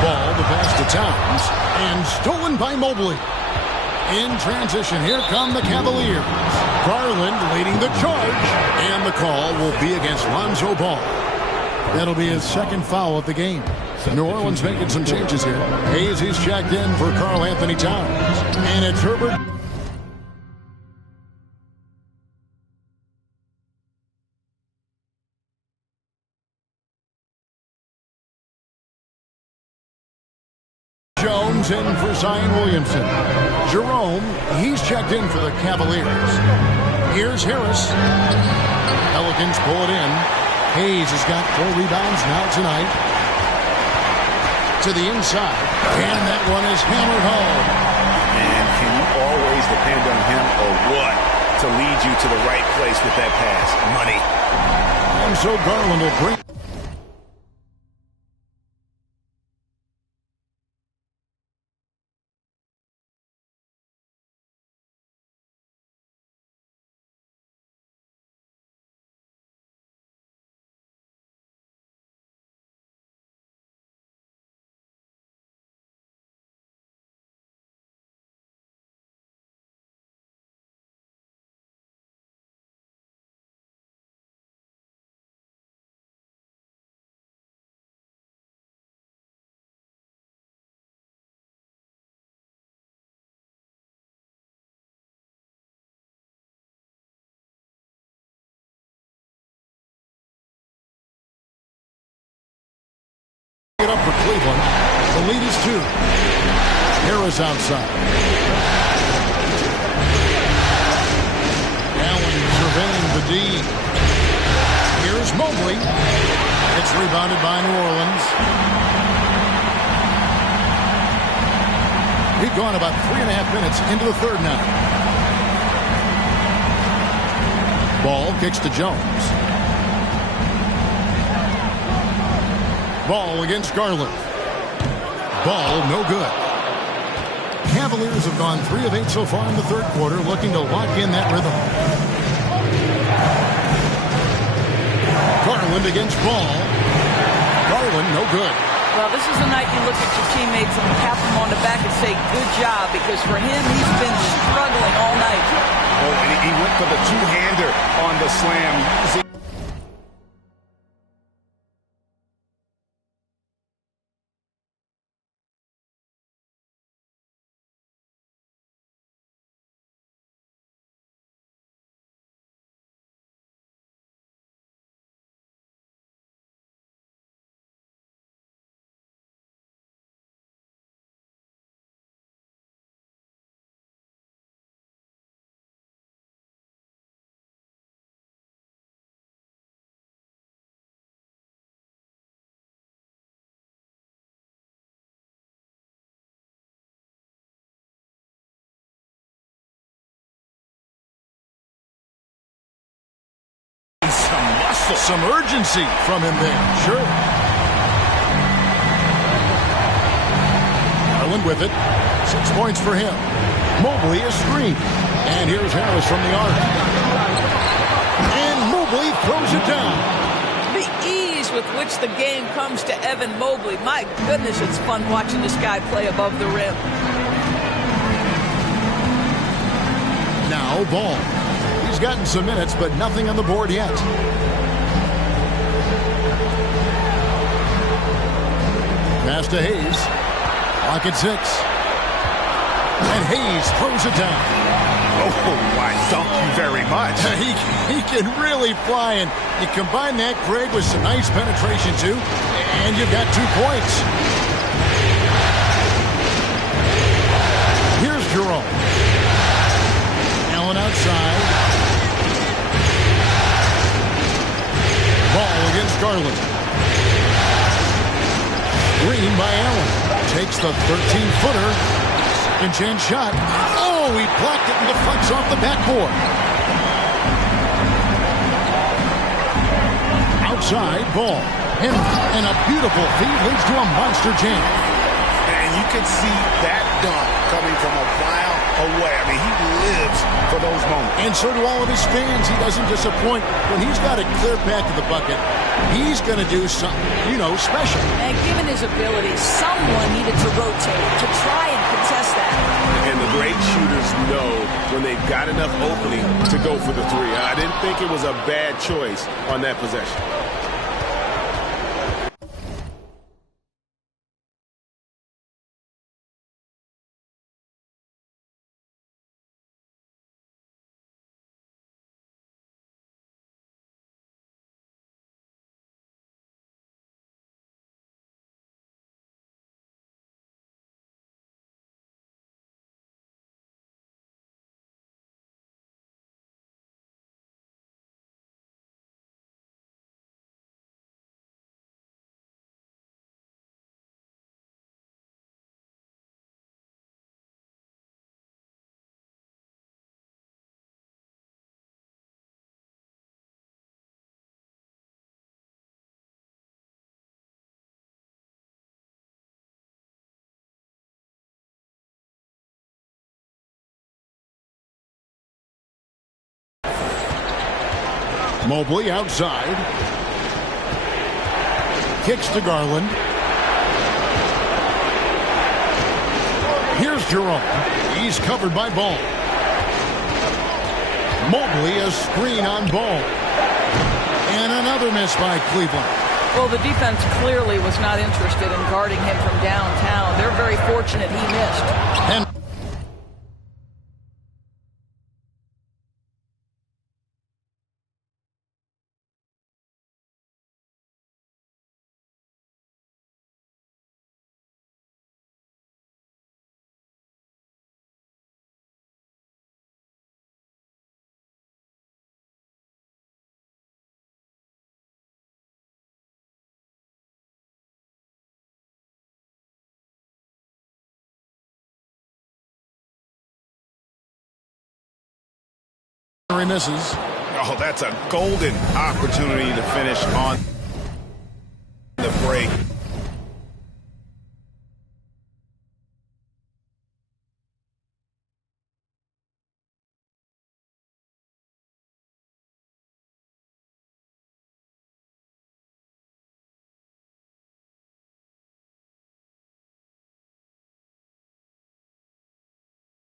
Ball to pass to Towns. And stolen by Mobley. In transition, here come the Cavaliers. Garland leading the charge. And the call will be against Lonzo Ball. That'll be his second foul of the game. New Orleans making some changes here. Hayes, he's checked in for Karl Anthony Towns. And it's Herbert. Jones in for Zion Williamson. Jerome, he's checked in for the Cavaliers. Here's Harris. Pelicans pull it in. Hayes has got 4 rebounds now tonight. To the inside. And that one is hammered home. And can you always depend on him or what to lead you to the right place with that pass? Money. And so Garland will bring. It up for Cleveland. The lead is 2. Harris outside. Allen surveying the D. Here's Mobley. It's rebounded by New Orleans. We've gone about 3.5 minutes into the third now. Ball kicks to Jones. Ball against Garland. Ball no good. Cavaliers have gone 3 of 8 so far in the third quarter, looking to lock in that rhythm. Garland against Ball. Garland no good. Well, this is the night you look at your teammates and tap them on the back and say, good job, because for him, he's been struggling all night. Oh, and he went for the two-hander on the slam. Some urgency from him there. Sure. Garland with it. 6 points for him. Mobley is screened. And here's Harris from the arc. And Mobley throws it down. The ease with which the game comes to Evan Mobley. My goodness, it's fun watching this guy play above the rim. Now Ball. He's gotten some minutes, but nothing on the board yet. Pass to Hayes. Clock at 6. And Hayes throws it down. Oh, why, thank you very much. He can really fly, and you combine that, Greg, with some nice penetration, too, and you've got 2 points. Here's Jerome. Allen outside. Ball against Garland. Screen by Allen. Takes the 13-footer. And chance shot. Oh, he blocked it and deflects off the backboard. Outside ball. And a beautiful feed leads to a monster jam. And you can see that dunk coming from a mile away. I mean, he lives for those moments. And so do all of his fans. He doesn't disappoint. When he's got a clear path to the bucket, he's going to do something, special. And given his ability, someone needed to rotate to try and contest that. And the great shooters know when they've got enough opening to go for the three. I didn't think it was a bad choice on that possession. Mobley outside. Kicks to Garland. Here's Jerome. He's covered by Ball. Mobley a screen on Ball. And another miss by Cleveland. Well, the defense clearly was not interested in guarding him from downtown. They're very fortunate he missed. And misses. Oh, that's a golden opportunity to finish on the break.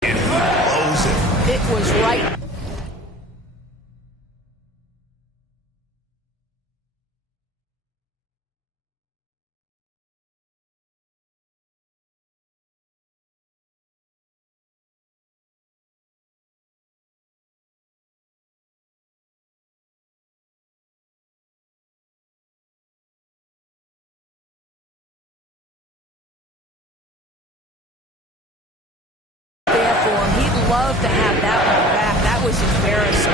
And he blows it. It was right. He'd love to have that one back. That was embarrassing.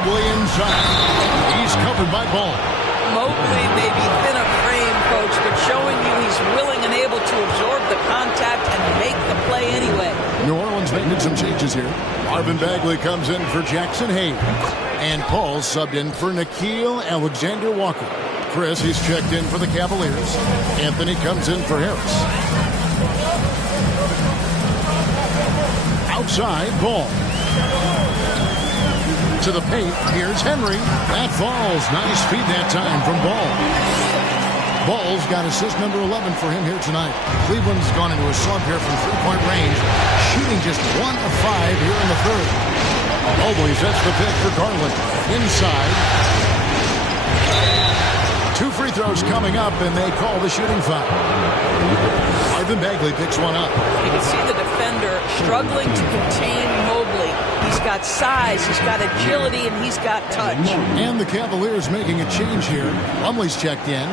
Mobley inside. He's covered by Ball. Mobley may be thin of frame, Coach, but showing you he's willing and able to absorb the contact and make the play anyway. New Orleans making some changes here. Marvin Bagley comes in for Jackson Hayes. And Paul subbed in for Nickeil Alexander-Walker. Chris, he's checked in for the Cavaliers. Anthony comes in for Harris. Outside, Ball. into the paint. Here's Henry. That falls. Nice feed that time from Ball. Ball's got assist number 11 for him here tonight. Cleveland's gone into a slump here from three-point range, shooting just 1 of 5 here in the third. Mobley sets the pick for Garland. Inside. 2 free throws coming up, and they call the shooting foul. Marvin Bagley picks one up. You can see the defender struggling to contain Mobley. He's got size, he's got agility, and he's got touch. And the Cavaliers making a change here. Plumlee's checked in.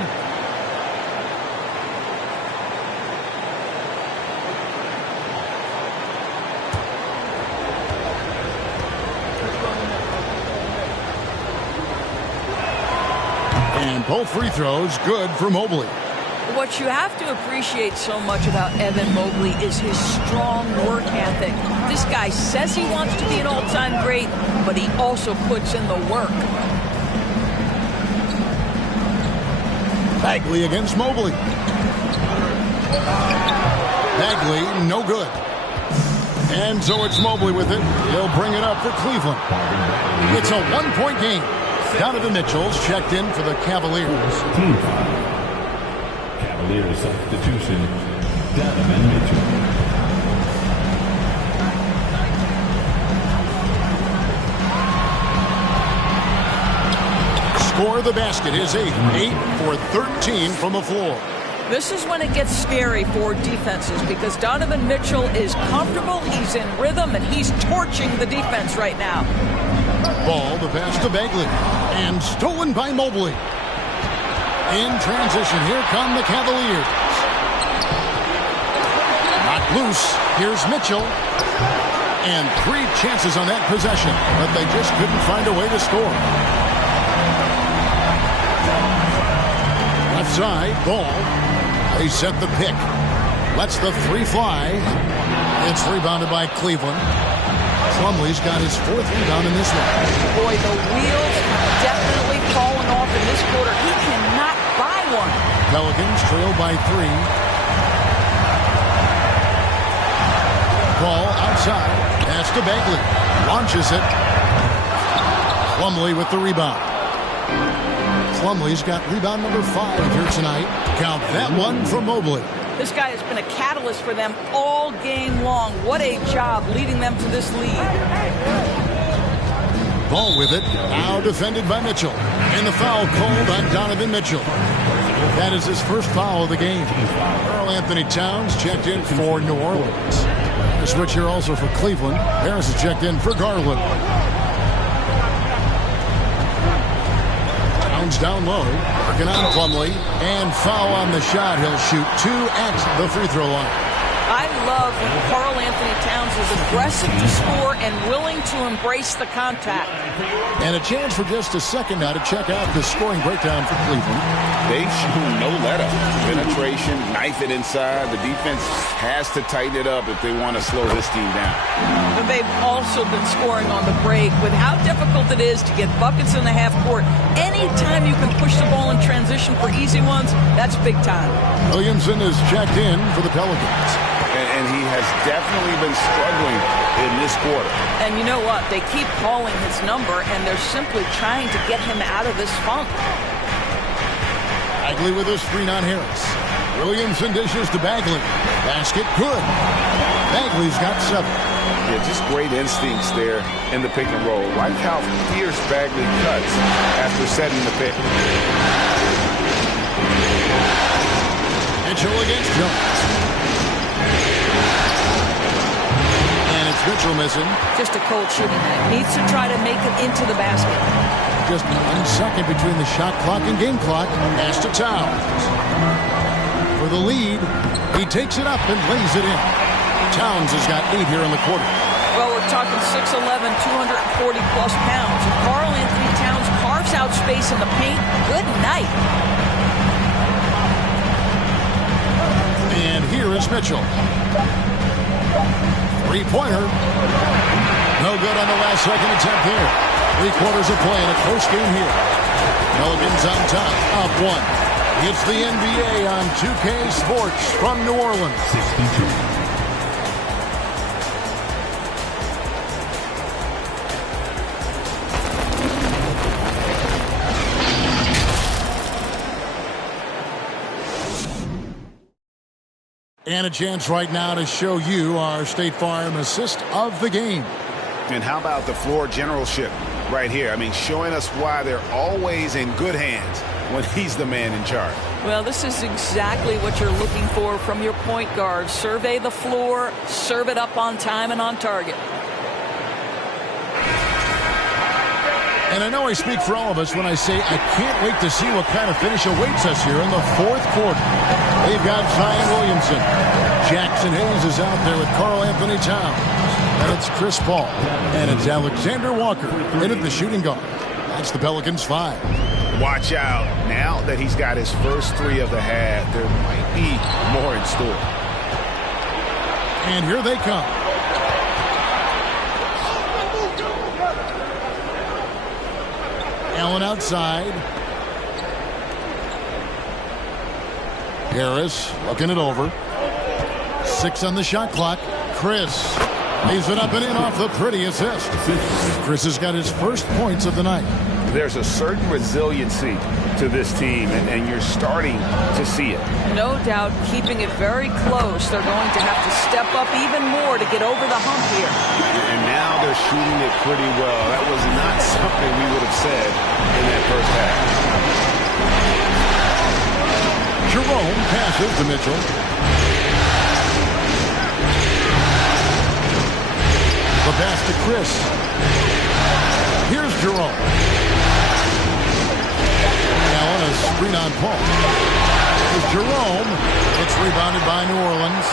And both free throws good for Mobley. What you have to appreciate so much about Evan Mobley is his strong work ethic. This guy says he wants to be an all-time great, but he also puts in the work. Bagley against Mobley. Bagley, no good. And so it's Mobley with it. He'll bring it up for Cleveland. It's a 1-point game. Donovan Mitchell's checked in for the Cavaliers. Team foul. Cavaliers substitution, Donovan Mitchell. Score the basket is 8 for 13 from the floor. This is when it gets scary for defenses because Donovan Mitchell is comfortable, he's in rhythm, and he's torching the defense right now. Ball, the pass to Bagley, and stolen by Mobley. In transition, here come the Cavaliers. Not loose, here's Mitchell. And 3 chances on that possession, but they just couldn't find a way to score. Left side, Ball. They set the pick. Lets the 3 fly. It's rebounded by Cleveland. Plumlee's got his 4th rebound in this one. Boy, the wheels have definitely fallen off in this quarter. He cannot buy one. Pelicans trail by 3. Ball outside. Pass to Bagley. Launches it. Plumlee with the rebound. Plumlee's got rebound number 5 here tonight. Count that one for Mobley. This guy has been a catalyst for them all game long. What a job leading them to this lead. Ball with it. Now defended by Mitchell. And the foul called on Donovan Mitchell. That is his first foul of the game. Karl Anthony Towns checked in for New Orleans. A switch here also for Cleveland. Harris is checked in for Garland. Towns down low. Working on Plumlee. And foul on the shot. He'll shoot 2 at the free throw line. I love when Karl Anthony Towns is aggressive to score and willing to embrace the contact. And a chance for just a second now to check out the scoring breakdown for Cleveland. They've shown no let-up. Penetration, knife it inside. The defense has to tighten it up if they want to slow this team down. But they've also been scoring on the break. With how difficult it is to get buckets in the half court, anytime you can push the ball in transition for easy ones, that's big time. Williamson is checked in for the Pelicans. And he has definitely been struggling in this quarter. And you know what? They keep calling his number, and they're simply trying to get him out of this funk. Bagley with his screen on Harris. Williamson dishes to Bagley. Basket good. Bagley's got 7. Yeah, just great instincts there in the pick and roll. Like how fierce Bagley cuts after setting the pick. Mitchell against Jones. And it's Mitchell missing. Just a cold shooting night. Needs to try to make it into the basket. Just 1 second between the shot clock and game clock. Pass to Towns. For the lead, he takes it up and lays it in. Towns has got 8 here in the quarter. Well, we're talking 6'11", 240-plus pounds. Karl Anthony Towns carves out space in the paint. Good night. And here is Mitchell. 3-pointer. No good on the last second attempt there. 3 quarters of play in a close game here. Pelicans on top, up 1. It's the NBA on 2K Sports from New Orleans. 62. And a chance right now to show you our State Farm assist of the game. And how about the floor generalship right here? I mean, showing us why they're always in good hands when he's the man in charge. Well, this is exactly what you're looking for from your point guard. Survey the floor, serve it up on time and on target. And I know I speak for all of us when I say I can't wait to see what kind of finish awaits us here in the fourth quarter. They've got Zion Williamson. Jackson Hayes is out there with Karl Anthony Towns. And it's Chris Paul. And it's Alexander Walker in at the shooting guard. That's the Pelicans 5. Watch out. Now that he's got his first three of the half, there might be more in store. And here they come. Allen outside. Harris looking it over. 6 on the shot clock. Chris leaves it up and in off the pretty assist. Chris has got his first points of the night. There's a certain resiliency to this team, and you're starting to see it. No doubt, keeping it very close. They're going to have to step up even more to get over the hump here. And now they're shooting it pretty well. That was not something we would have said in that first half. Jerome passes to Mitchell. The pass to Chris. Here's Jerome. Allen, a screen on Paul. Here's Jerome. It's rebounded by New Orleans.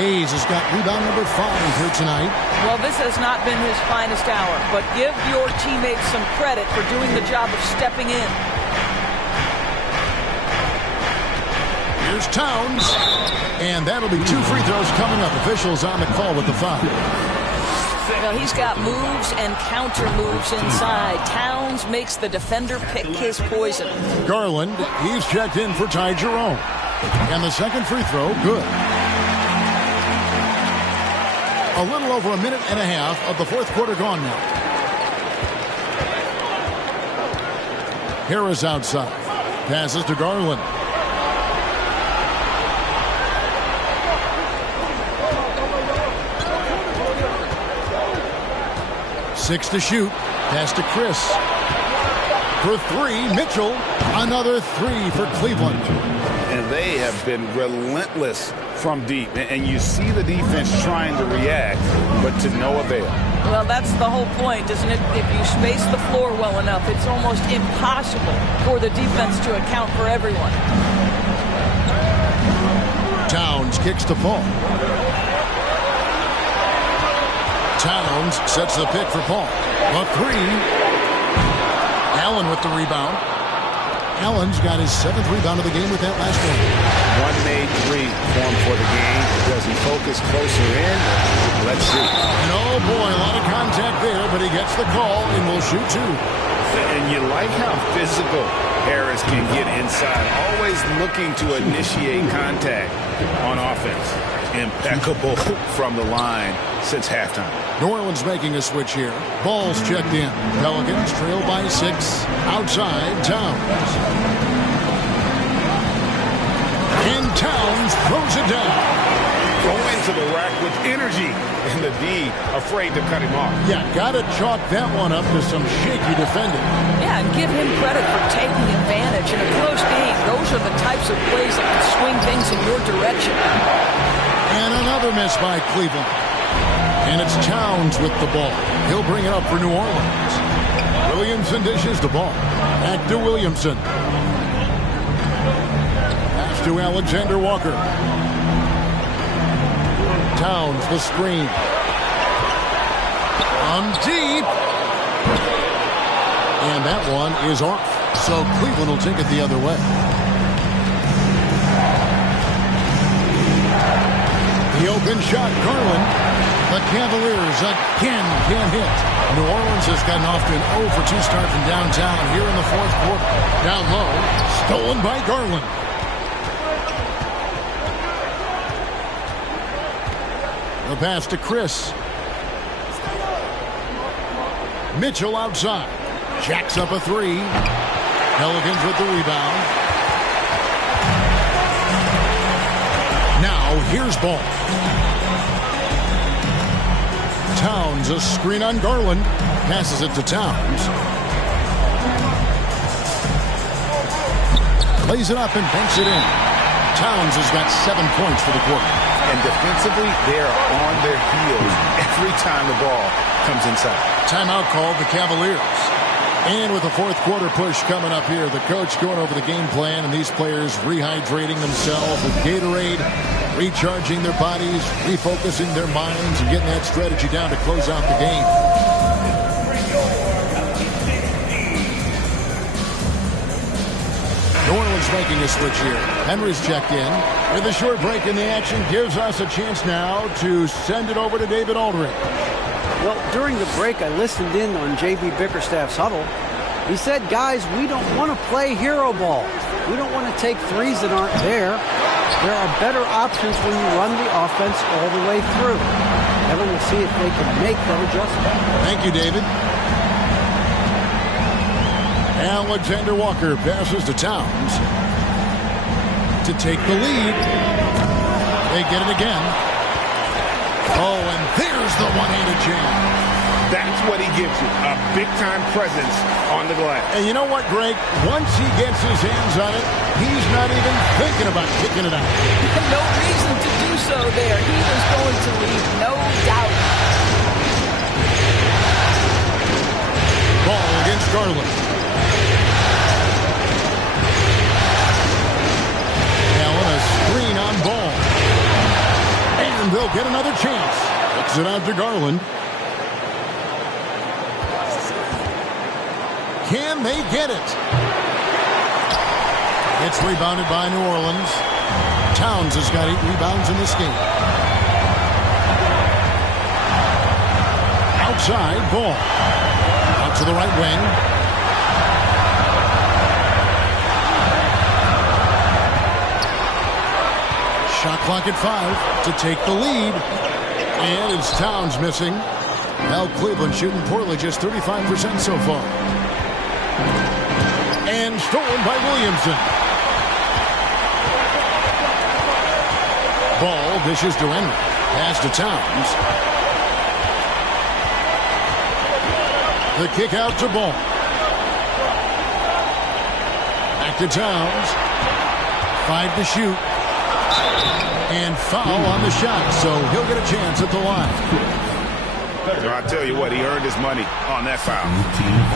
Hayes has got rebound number 5 here tonight. Well, this has not been his finest hour, but give your teammates some credit for doing the job of stepping in. Here's Towns. And that'll be 2 free throws coming up. Officials on the call with the foul. Well, he's got moves and counter moves inside. Towns makes the defender pick his poison. Garland, he's checked in for Ty Jerome. And the second free throw, good. A little over a minute and a half of the fourth quarter gone now. Harris outside. Passes to Garland. Six to shoot. Pass to Chris. For 3, Mitchell. Another 3 for Cleveland. And they have been relentless from deep. And you see the defense trying to react, but to no avail. Well, that's the whole point, isn't it? If you space the floor well enough, it's almost impossible for the defense to account for everyone. Towns kicks to Paul. Towns sets the pick for Paul. A 3. Allen with the rebound. Allen's got his 7th rebound of the game with that last one. One made 3 for him for the game. Does he focus closer in? Let's see. And oh boy, a lot of contact there, but he gets the call and will shoot 2. And you like how physical Harris can get inside. Always looking to initiate contact on offense. Impeccable from the line since halftime. New Orleans making a switch here. Ball's checked in. Pelicans trail by 6. Outside, Towns. And Towns throws it down. Going to the rack with energy. And the D afraid to cut him off. Yeah, got to chalk that one up to some shaky defending. Yeah, and give him credit for taking advantage in a close game. Those are the types of plays that can swing things in your direction. And another miss by Cleveland. And it's Towns with the ball. He'll bring it up for New Orleans. Williamson dishes the ball. Back to Williamson. Pass to Alexander Walker. Towns the screen. On deep. And that one is off. So Cleveland will take it the other way. The open shot, Garland. The Cavaliers again can't hit. New Orleans has gotten off to an 0-for-2 start from downtown here in the fourth quarter. Down low, stolen by Garland. The pass to Chris. Mitchell outside. Jacks up a 3. Pelicans with the rebound. Now Now, here's Ball. Towns, a screen on Garland. Passes it to Towns. Lays it up and banks it in. Towns has got 7 points for the quarter. And defensively, they are on their heels every time the ball comes inside. Timeout called the Cavaliers. And with the fourth quarter push coming up here, the coach going over the game plan, and these players rehydrating themselves with Gatorade, recharging their bodies, refocusing their minds, and getting that strategy down to close out the game. New Orleans making a switch here. Henry's checked in. With a short break in the action, gives us a chance now to send it over to David Aldridge. Well, during the break, I listened in on J.B. Bickerstaff's huddle. He said, guys, we don't want to play hero ball. We don't want to take threes that aren't there. There are better options when you run the offense all the way through. Evan will see if they can make that adjustment. Thank you, David. Alexander Walker passes to Towns to take the lead. They get it again. Oh, and there's the one-handed jam. That's what he gives you, a big-time presence on the glass. And you know what, Greg? Once he gets his hands on it, he's not even thinking about kicking it out. No reason to do so there. He was going to leave, no doubt. Ball against Garland. Allen, a screen on Ball. And they'll get another chance. Kicks it out to Garland. Can they get it? It's rebounded by New Orleans. Towns has got 8 rebounds in this game. Outside, Ball. Out to the right wing. Shot clock at 5 to take the lead. And it's Towns missing. Now Cleveland shooting poorly, just 35% so far. And stolen by Williamson. Ball dishes to Henry. Pass to Towns. The kick out to Ball. Back to Towns. 5 to shoot. And foul on the shot, so he'll get a chance at the line. I'll tell you what, he earned his money on that foul.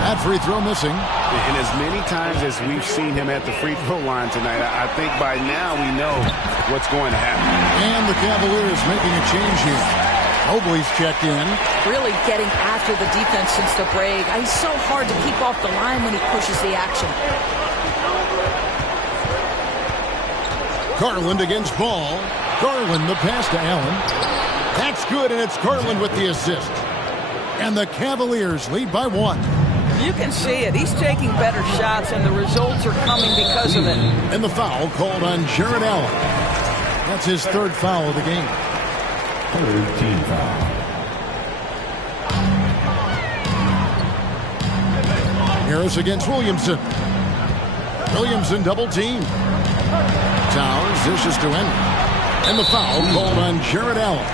That free throw missing. And as many times as we've seen him at the free throw line tonight, I think by now we know what's going to happen. And the Cavaliers making a change here. Mobley's checked in. Really getting after the defense since the break. He's so hard to keep off the line when he pushes the action. Garland against Ball. Garland, the pass to Allen. That's good, and it's Garland with the assist. And the Cavaliers lead by 1. You can see it. He's taking better shots, and the results are coming because of it. And the foul called on Jared Allen. That's his 3rd foul of the game. 3rd team foul. Harris against Williamson. Williamson double team. Towns dishes to Henry. And the foul called on Jared Allen.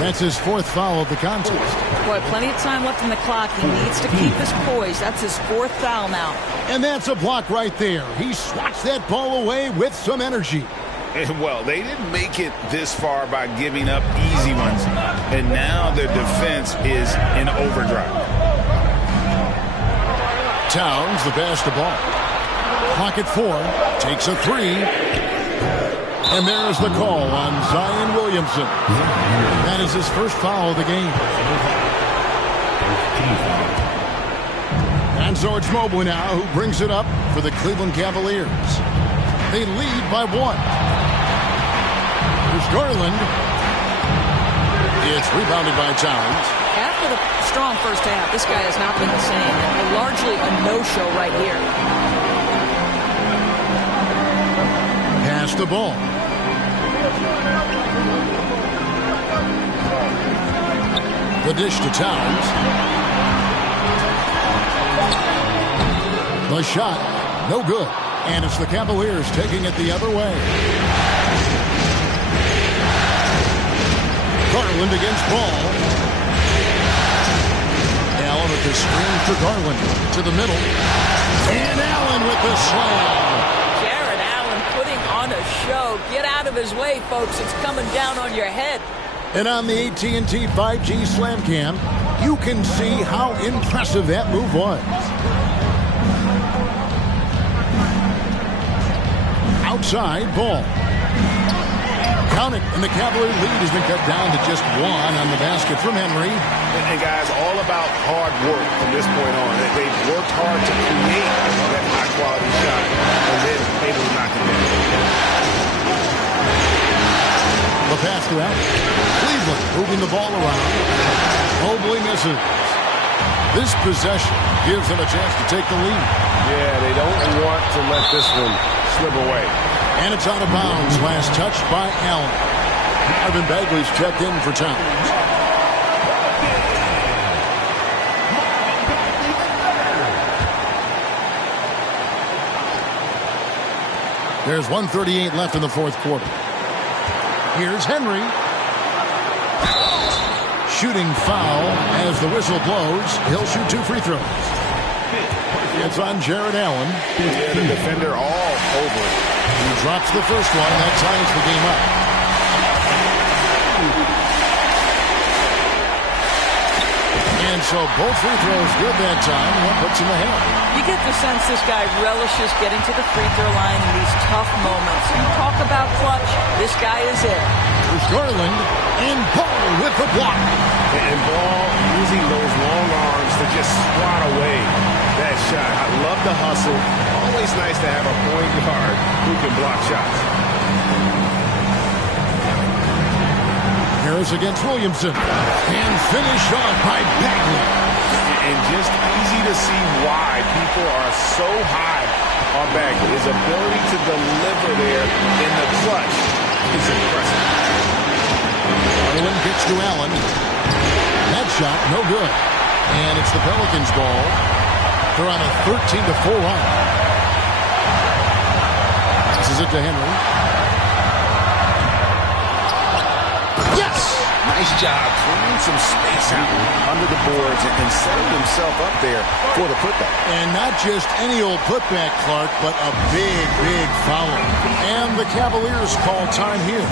That's his 4th foul of the contest. Boy, plenty of time left in the clock. He needs to keep his poise. That's his 4th foul now. And that's a block right there. He swats that ball away with some energy. And well, they didn't make it this far by giving up easy ones. And now their defense is in overdrive. Towns, the pass to Ball. Clock at 4. Takes a 3. And there's the call on Zion Williamson. That is his 1st foul of the game. And so it's Mobley now who brings it up for the Cleveland Cavaliers. They lead by 1. Here's Garland. It's rebounded by Towns. After the strong first half, this guy has not been the same. And largely a no-show right here. Pass the ball. The dish to Towns. The shot, no good. And it's the Cavaliers taking it the other way. Garland against Ball. Allen with the screen for Garland. To the middle. And Allen with the slam. Jared Allen putting on a show. Get out of his way, folks. It's coming down on your head. And on the AT&T 5G Slam Cam, you can see how impressive that move was. Outside, Ball. Count it, and the Cavalier lead has been cut down to just 1 on the basket from Henry. And guys, all about hard work from this point on. They've worked hard to create that high-quality shot, and then able to knock it down. The pass to Allen. Cleveland moving the ball around. Mobley misses. This possession gives them a chance to take the lead. Yeah, they don't want to let this one slip away. And it's out of bounds. Last touch by Allen. Marvin Bagley's checked in for Towns. There's 1:38 left in the fourth quarter. Here's Henry. Shooting foul as the whistle blows. He'll shoot 2 free throws. It's on Jared Allen. Yeah, the defender all over it. He drops the first one, and that ties the game up. And so both free throws good that time. What puts him ahead? You get the sense this guy relishes getting to the free throw line in these tough moments. You talk about clutch, this guy is it. There's Garland and Ball with the block. And Ball using those long arms to just swat away that shot. I love the hustle. Always nice to have a point guard who can block shots. Harris against Williamson. And finished off by Bagley. And just easy to see why people are so high on Bagley. His ability to deliver there in the clutch is impressive. Garland gets to Allen. That shot, no good. And it's the Pelicans' ball. They're on a 13-4 run. Passes it to Henry. Yes! Nice job clearing some space out under the boards and setting himself up there for the putback. And not just any old putback, Clark, but a big, big foul. And the Cavaliers call time here.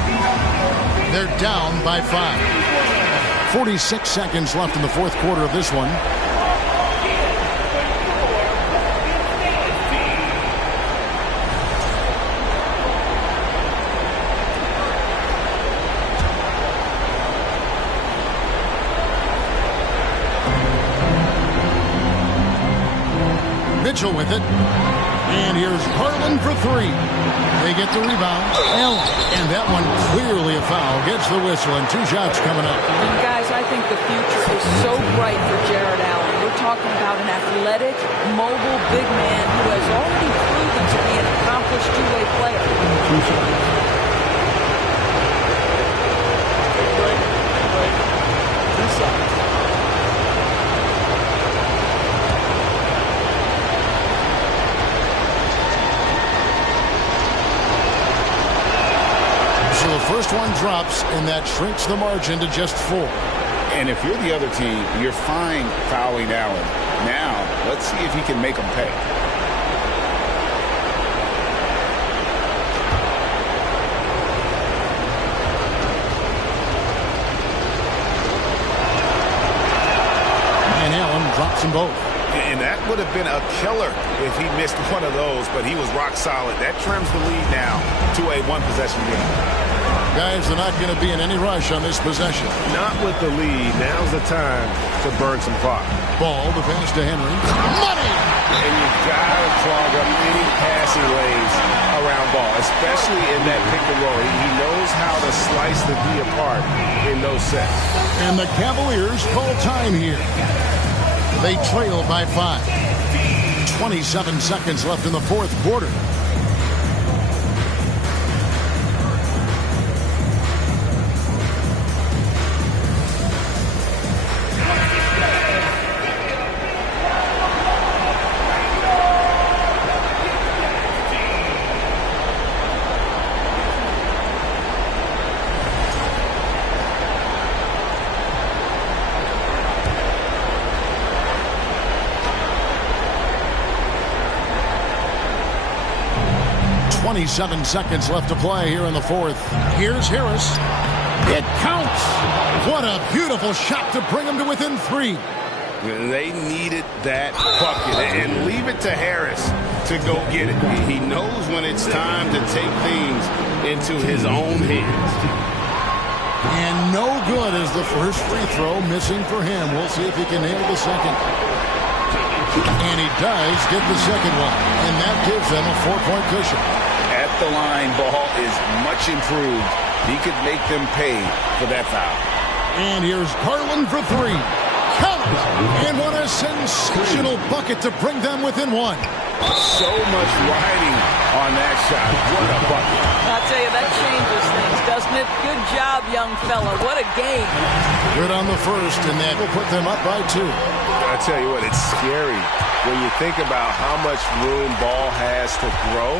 They're down by 5. 46 seconds left in the fourth quarter of this one. Mitchell with it. And here's Garland for 3. They get the rebound. Allen. And that one clearly a foul. Gets the whistle and 2 shots coming up. And guys, I think the future is so bright for Jared Allen. We're talking about an athletic, mobile big man who has already proven to be an accomplished two-way player. So the first one drops, and that shrinks the margin to just 4. And if you're the other team, you're fine fouling Allen. Now, let's see if he can make them pay. And Allen drops them both. And that would have been a killer if he missed one of those, but he was rock solid. That trims the lead now to a one-possession game. Guys, they're not going to be in any rush on this possession. Not with the lead. Now's the time to burn some clock. Ball, the pass to Henry. Money! And you've got to clog up any passing lanes around Ball, especially in that pick and roll. He knows how to slice the D apart in those sets. And the Cavaliers call time here. They trail by 5. 27 seconds left in the fourth quarter. 27 seconds left to play here in the fourth. Here's Harris. It counts. What a beautiful shot to bring him to within 3. They needed that bucket, and leave it to Harris to go get it. He knows when it's time to take things into his own hands. And no good is the first free throw, missing for him. We'll see if he can nail the second. And he does get the second one, and that gives them a 4-point cushion. At the line, Ball is much improved. He could make them pay for that foul. And here's Garland for 3. Count! And what a sensational bucket to bring them within 1. So much riding on that shot. What a bucket. I'll tell you, that changes things, doesn't it? Good job, young fella. What a game. Good on the first, and that will put them up by 2. I tell you what, it's scary when you think about how much room Ball has to grow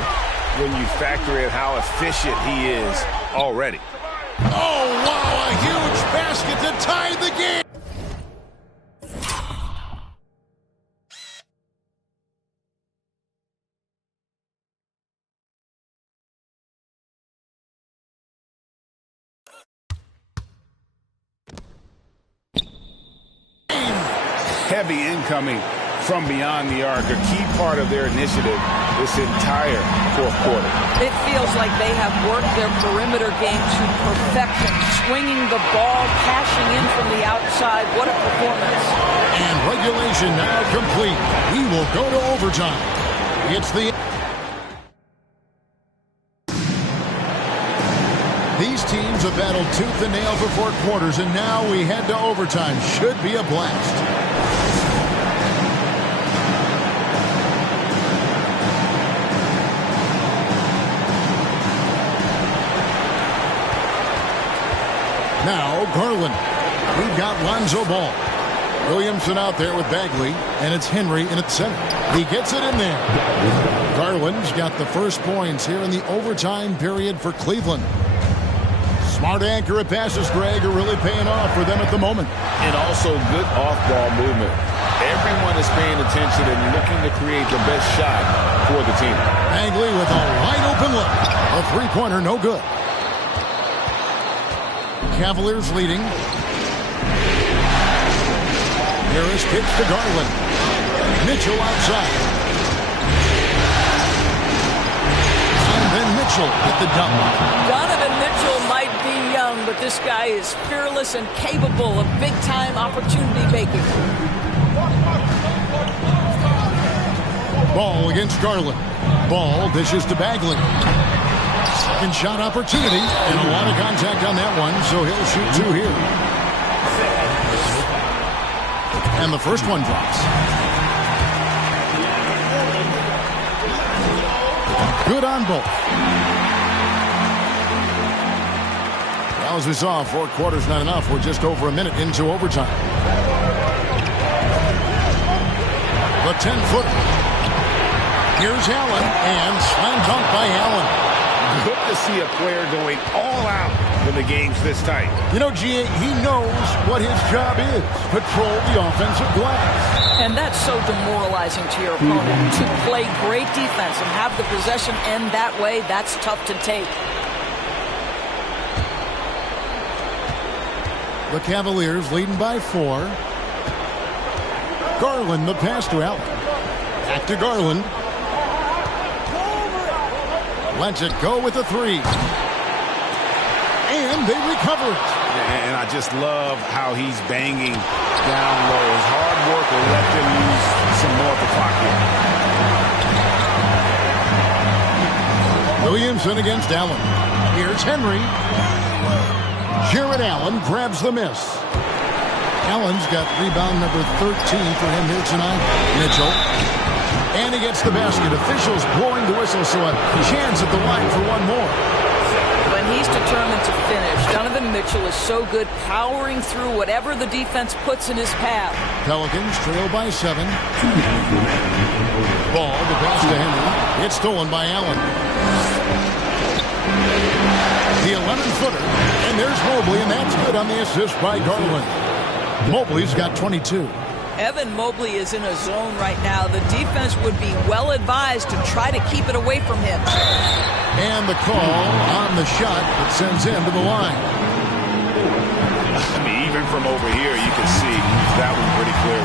when you factor in how efficient he is already. Oh, wow, a huge basket to tie the game. Heavy incoming from beyond the arc, a key part of their initiative this entire fourth quarter. It feels like they have worked their perimeter game to perfection, swinging the ball, cashing in from the outside. What a performance. And regulation now complete. We will go to overtime. It's the... These teams have battled tooth and nail for 4 quarters, and now we head to overtime. Should be a blast. Now, Garland. We've got Lonzo Ball. Williamson out there with Bagley, and it's Henry in at center. He gets it in there. Garland's got the first points here in the overtime period for Cleveland. Smart accurate passes, Greg, are really paying off for them at the moment. And also good off-ball movement. Everyone is paying attention and looking to create the best shot for the team. Bagley with a wide-open look. A three-pointer, no good. Cavaliers leading. Harris pitch to Garland. Mitchell outside. And then Mitchell at the dump. Donovan Mitchell might be young, but this guy is fearless and capable of big-time opportunity making. Ball against Garland. Ball dishes to Bagley. Second shot opportunity, and a lot of contact on that one, so he'll shoot 2 here. And the first one drops. Good on both. Well, as we saw, 4 quarters not enough. We're just over a minute into overtime. The 10-footer. Here's Allen, and slam dunk by Allen. Good to see a player going all out when the game's this tight. You know, G.A., he knows what his job is. Patrol the offensive glass. And that's so demoralizing to your opponent. To play great defense and have the possession end that way, that's tough to take. The Cavaliers leading by 4. Garland, the pass to Allen. Back to Garland. Lets it go with a 3. And they recover it. And I just love how he's banging down low. His hard work will let them use some more of the clock here. Williamson against Allen. Here's Henry. Jared Allen grabs the miss. Allen's got rebound number 13 for him here tonight. Mitchell. And he gets the basket. Officials blowing the whistle, so a chance at the line for one more. When he's determined to finish, Donovan Mitchell is so good powering through whatever the defense puts in his path. Pelicans trail by 7. Ball, the pass to Henry. It's stolen by Allen. The 11-footer. And there's Mobley, and that's good on the assist by Garland. Mobley's got 22. Evan Mobley is in a zone right now. The defense would be well advised to try to keep it away from him. And the call on the shot that sends him to the line. I mean, even from over here, you can see that one pretty clear.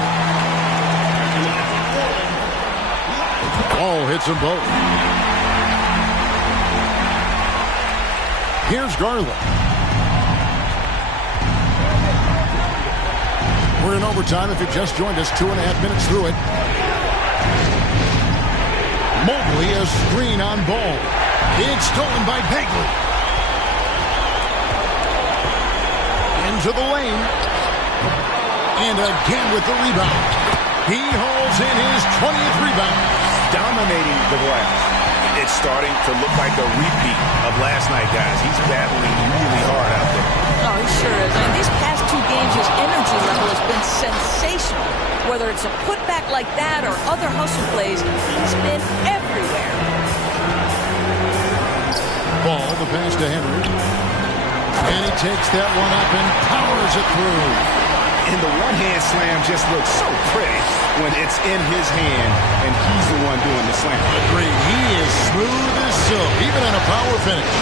Ball hits them both. Here's Garland. We're in overtime. If you just joined us, 2.5 minutes through it. Mobley, a screen on ball. It's stolen by Bagley. Into the lane. And again with the rebound. He hauls in his 20th rebound. Dominating the glass. It's starting to look like a repeat of last night, guys. He's battling really hard out there. Oh, he sure is. I mean, these past 2 games, his energy level has been sensational. Whether it's a putback like that or other hustle plays, he's been everywhere. Ball, the pass to Henry. And he takes that one up and powers it through. And the one-hand slam just looks so pretty when it's in his hand and he's the one doing the slam. Agreed. He is smooth as silk, even in a power finish.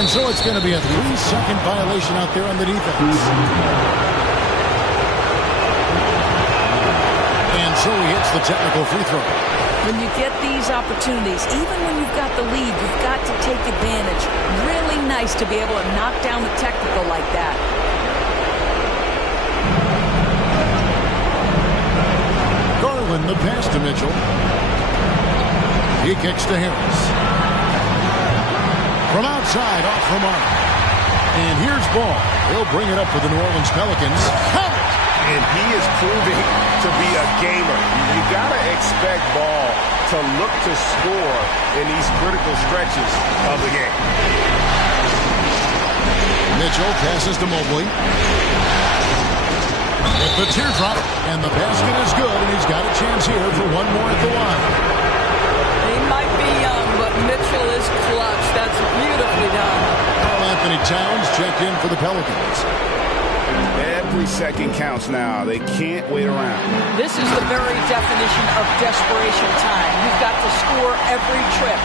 And so it's going to be a 3-second violation out there on the defense. And so he hits the technical free throw. When you get these opportunities, even when you've got the lead, you've got to take advantage. Really nice to be able to knock down the technical like that. Garland, the pass to Mitchell. He kicks to Harris. From outside, off the mark. And here's Ball. He'll bring it up for the New Orleans Pelicans. And he is proving to be a gamer. You got to expect Ball to look to score in these critical stretches of the game. Mitchell passes to Mobley. With the teardrop, and the basket is good, and he's got a chance here for one more at the line. He might be young, but Mitchell is clutch. That's beautifully done. Karl-Anthony Towns checked in for the Pelicans. Every second counts now. They can't wait around. This is the very definition of desperation time. You've got to score every trip.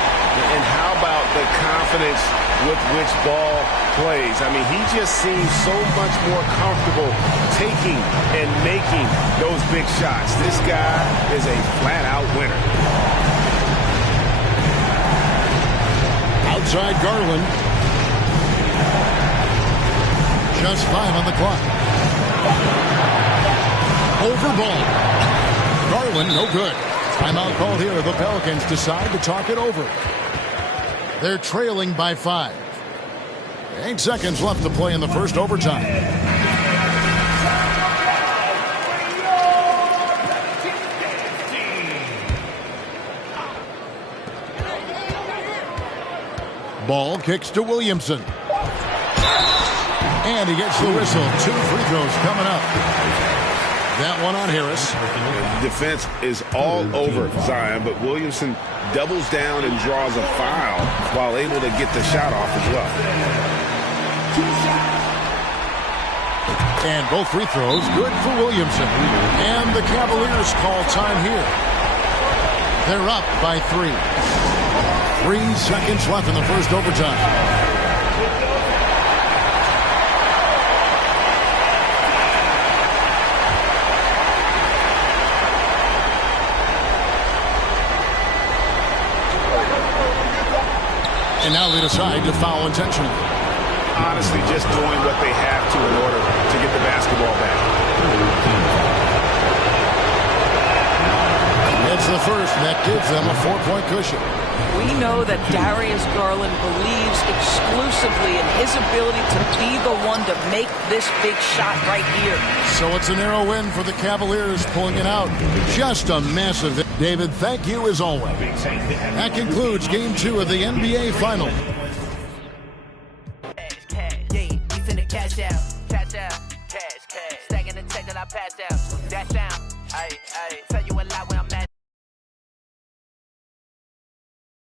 And how about the confidence with which Ball plays? I mean, he just seems so much more comfortable taking and making those big shots. This guy is a flat-out winner. Outside Garland. Just 5 on the clock. Over Ball. Garland, no good. Timeout called here. The Pelicans decide to talk it over. They're trailing by 5. 8 seconds left to play in the first overtime. Ball kicks to Williamson. And he gets the whistle. 2 free throws coming up. That one on Harris. Defense is all over Zion, but Williamson doubles down and draws a foul while able to get the shot off as well. And both free throws good for Williamson. And the Cavaliers call time here. They're up by 3. 3 seconds left in the first overtime. And now they decide to foul intentionally. Honestly, just doing what they have to in order to get the basketball back. It's the first, and that gives them a 4-point cushion. We know that Darius Garland believes exclusively in his ability to be the one to make this big shot right here. So it's a narrow win for the Cavaliers, pulling it out. Just a massive. David, thank you as always. That concludes Game 2 of the NBA Final. Cash out, cash out, cash, cash. Stacking the check that I passed out. Dash down, ayy, ayy.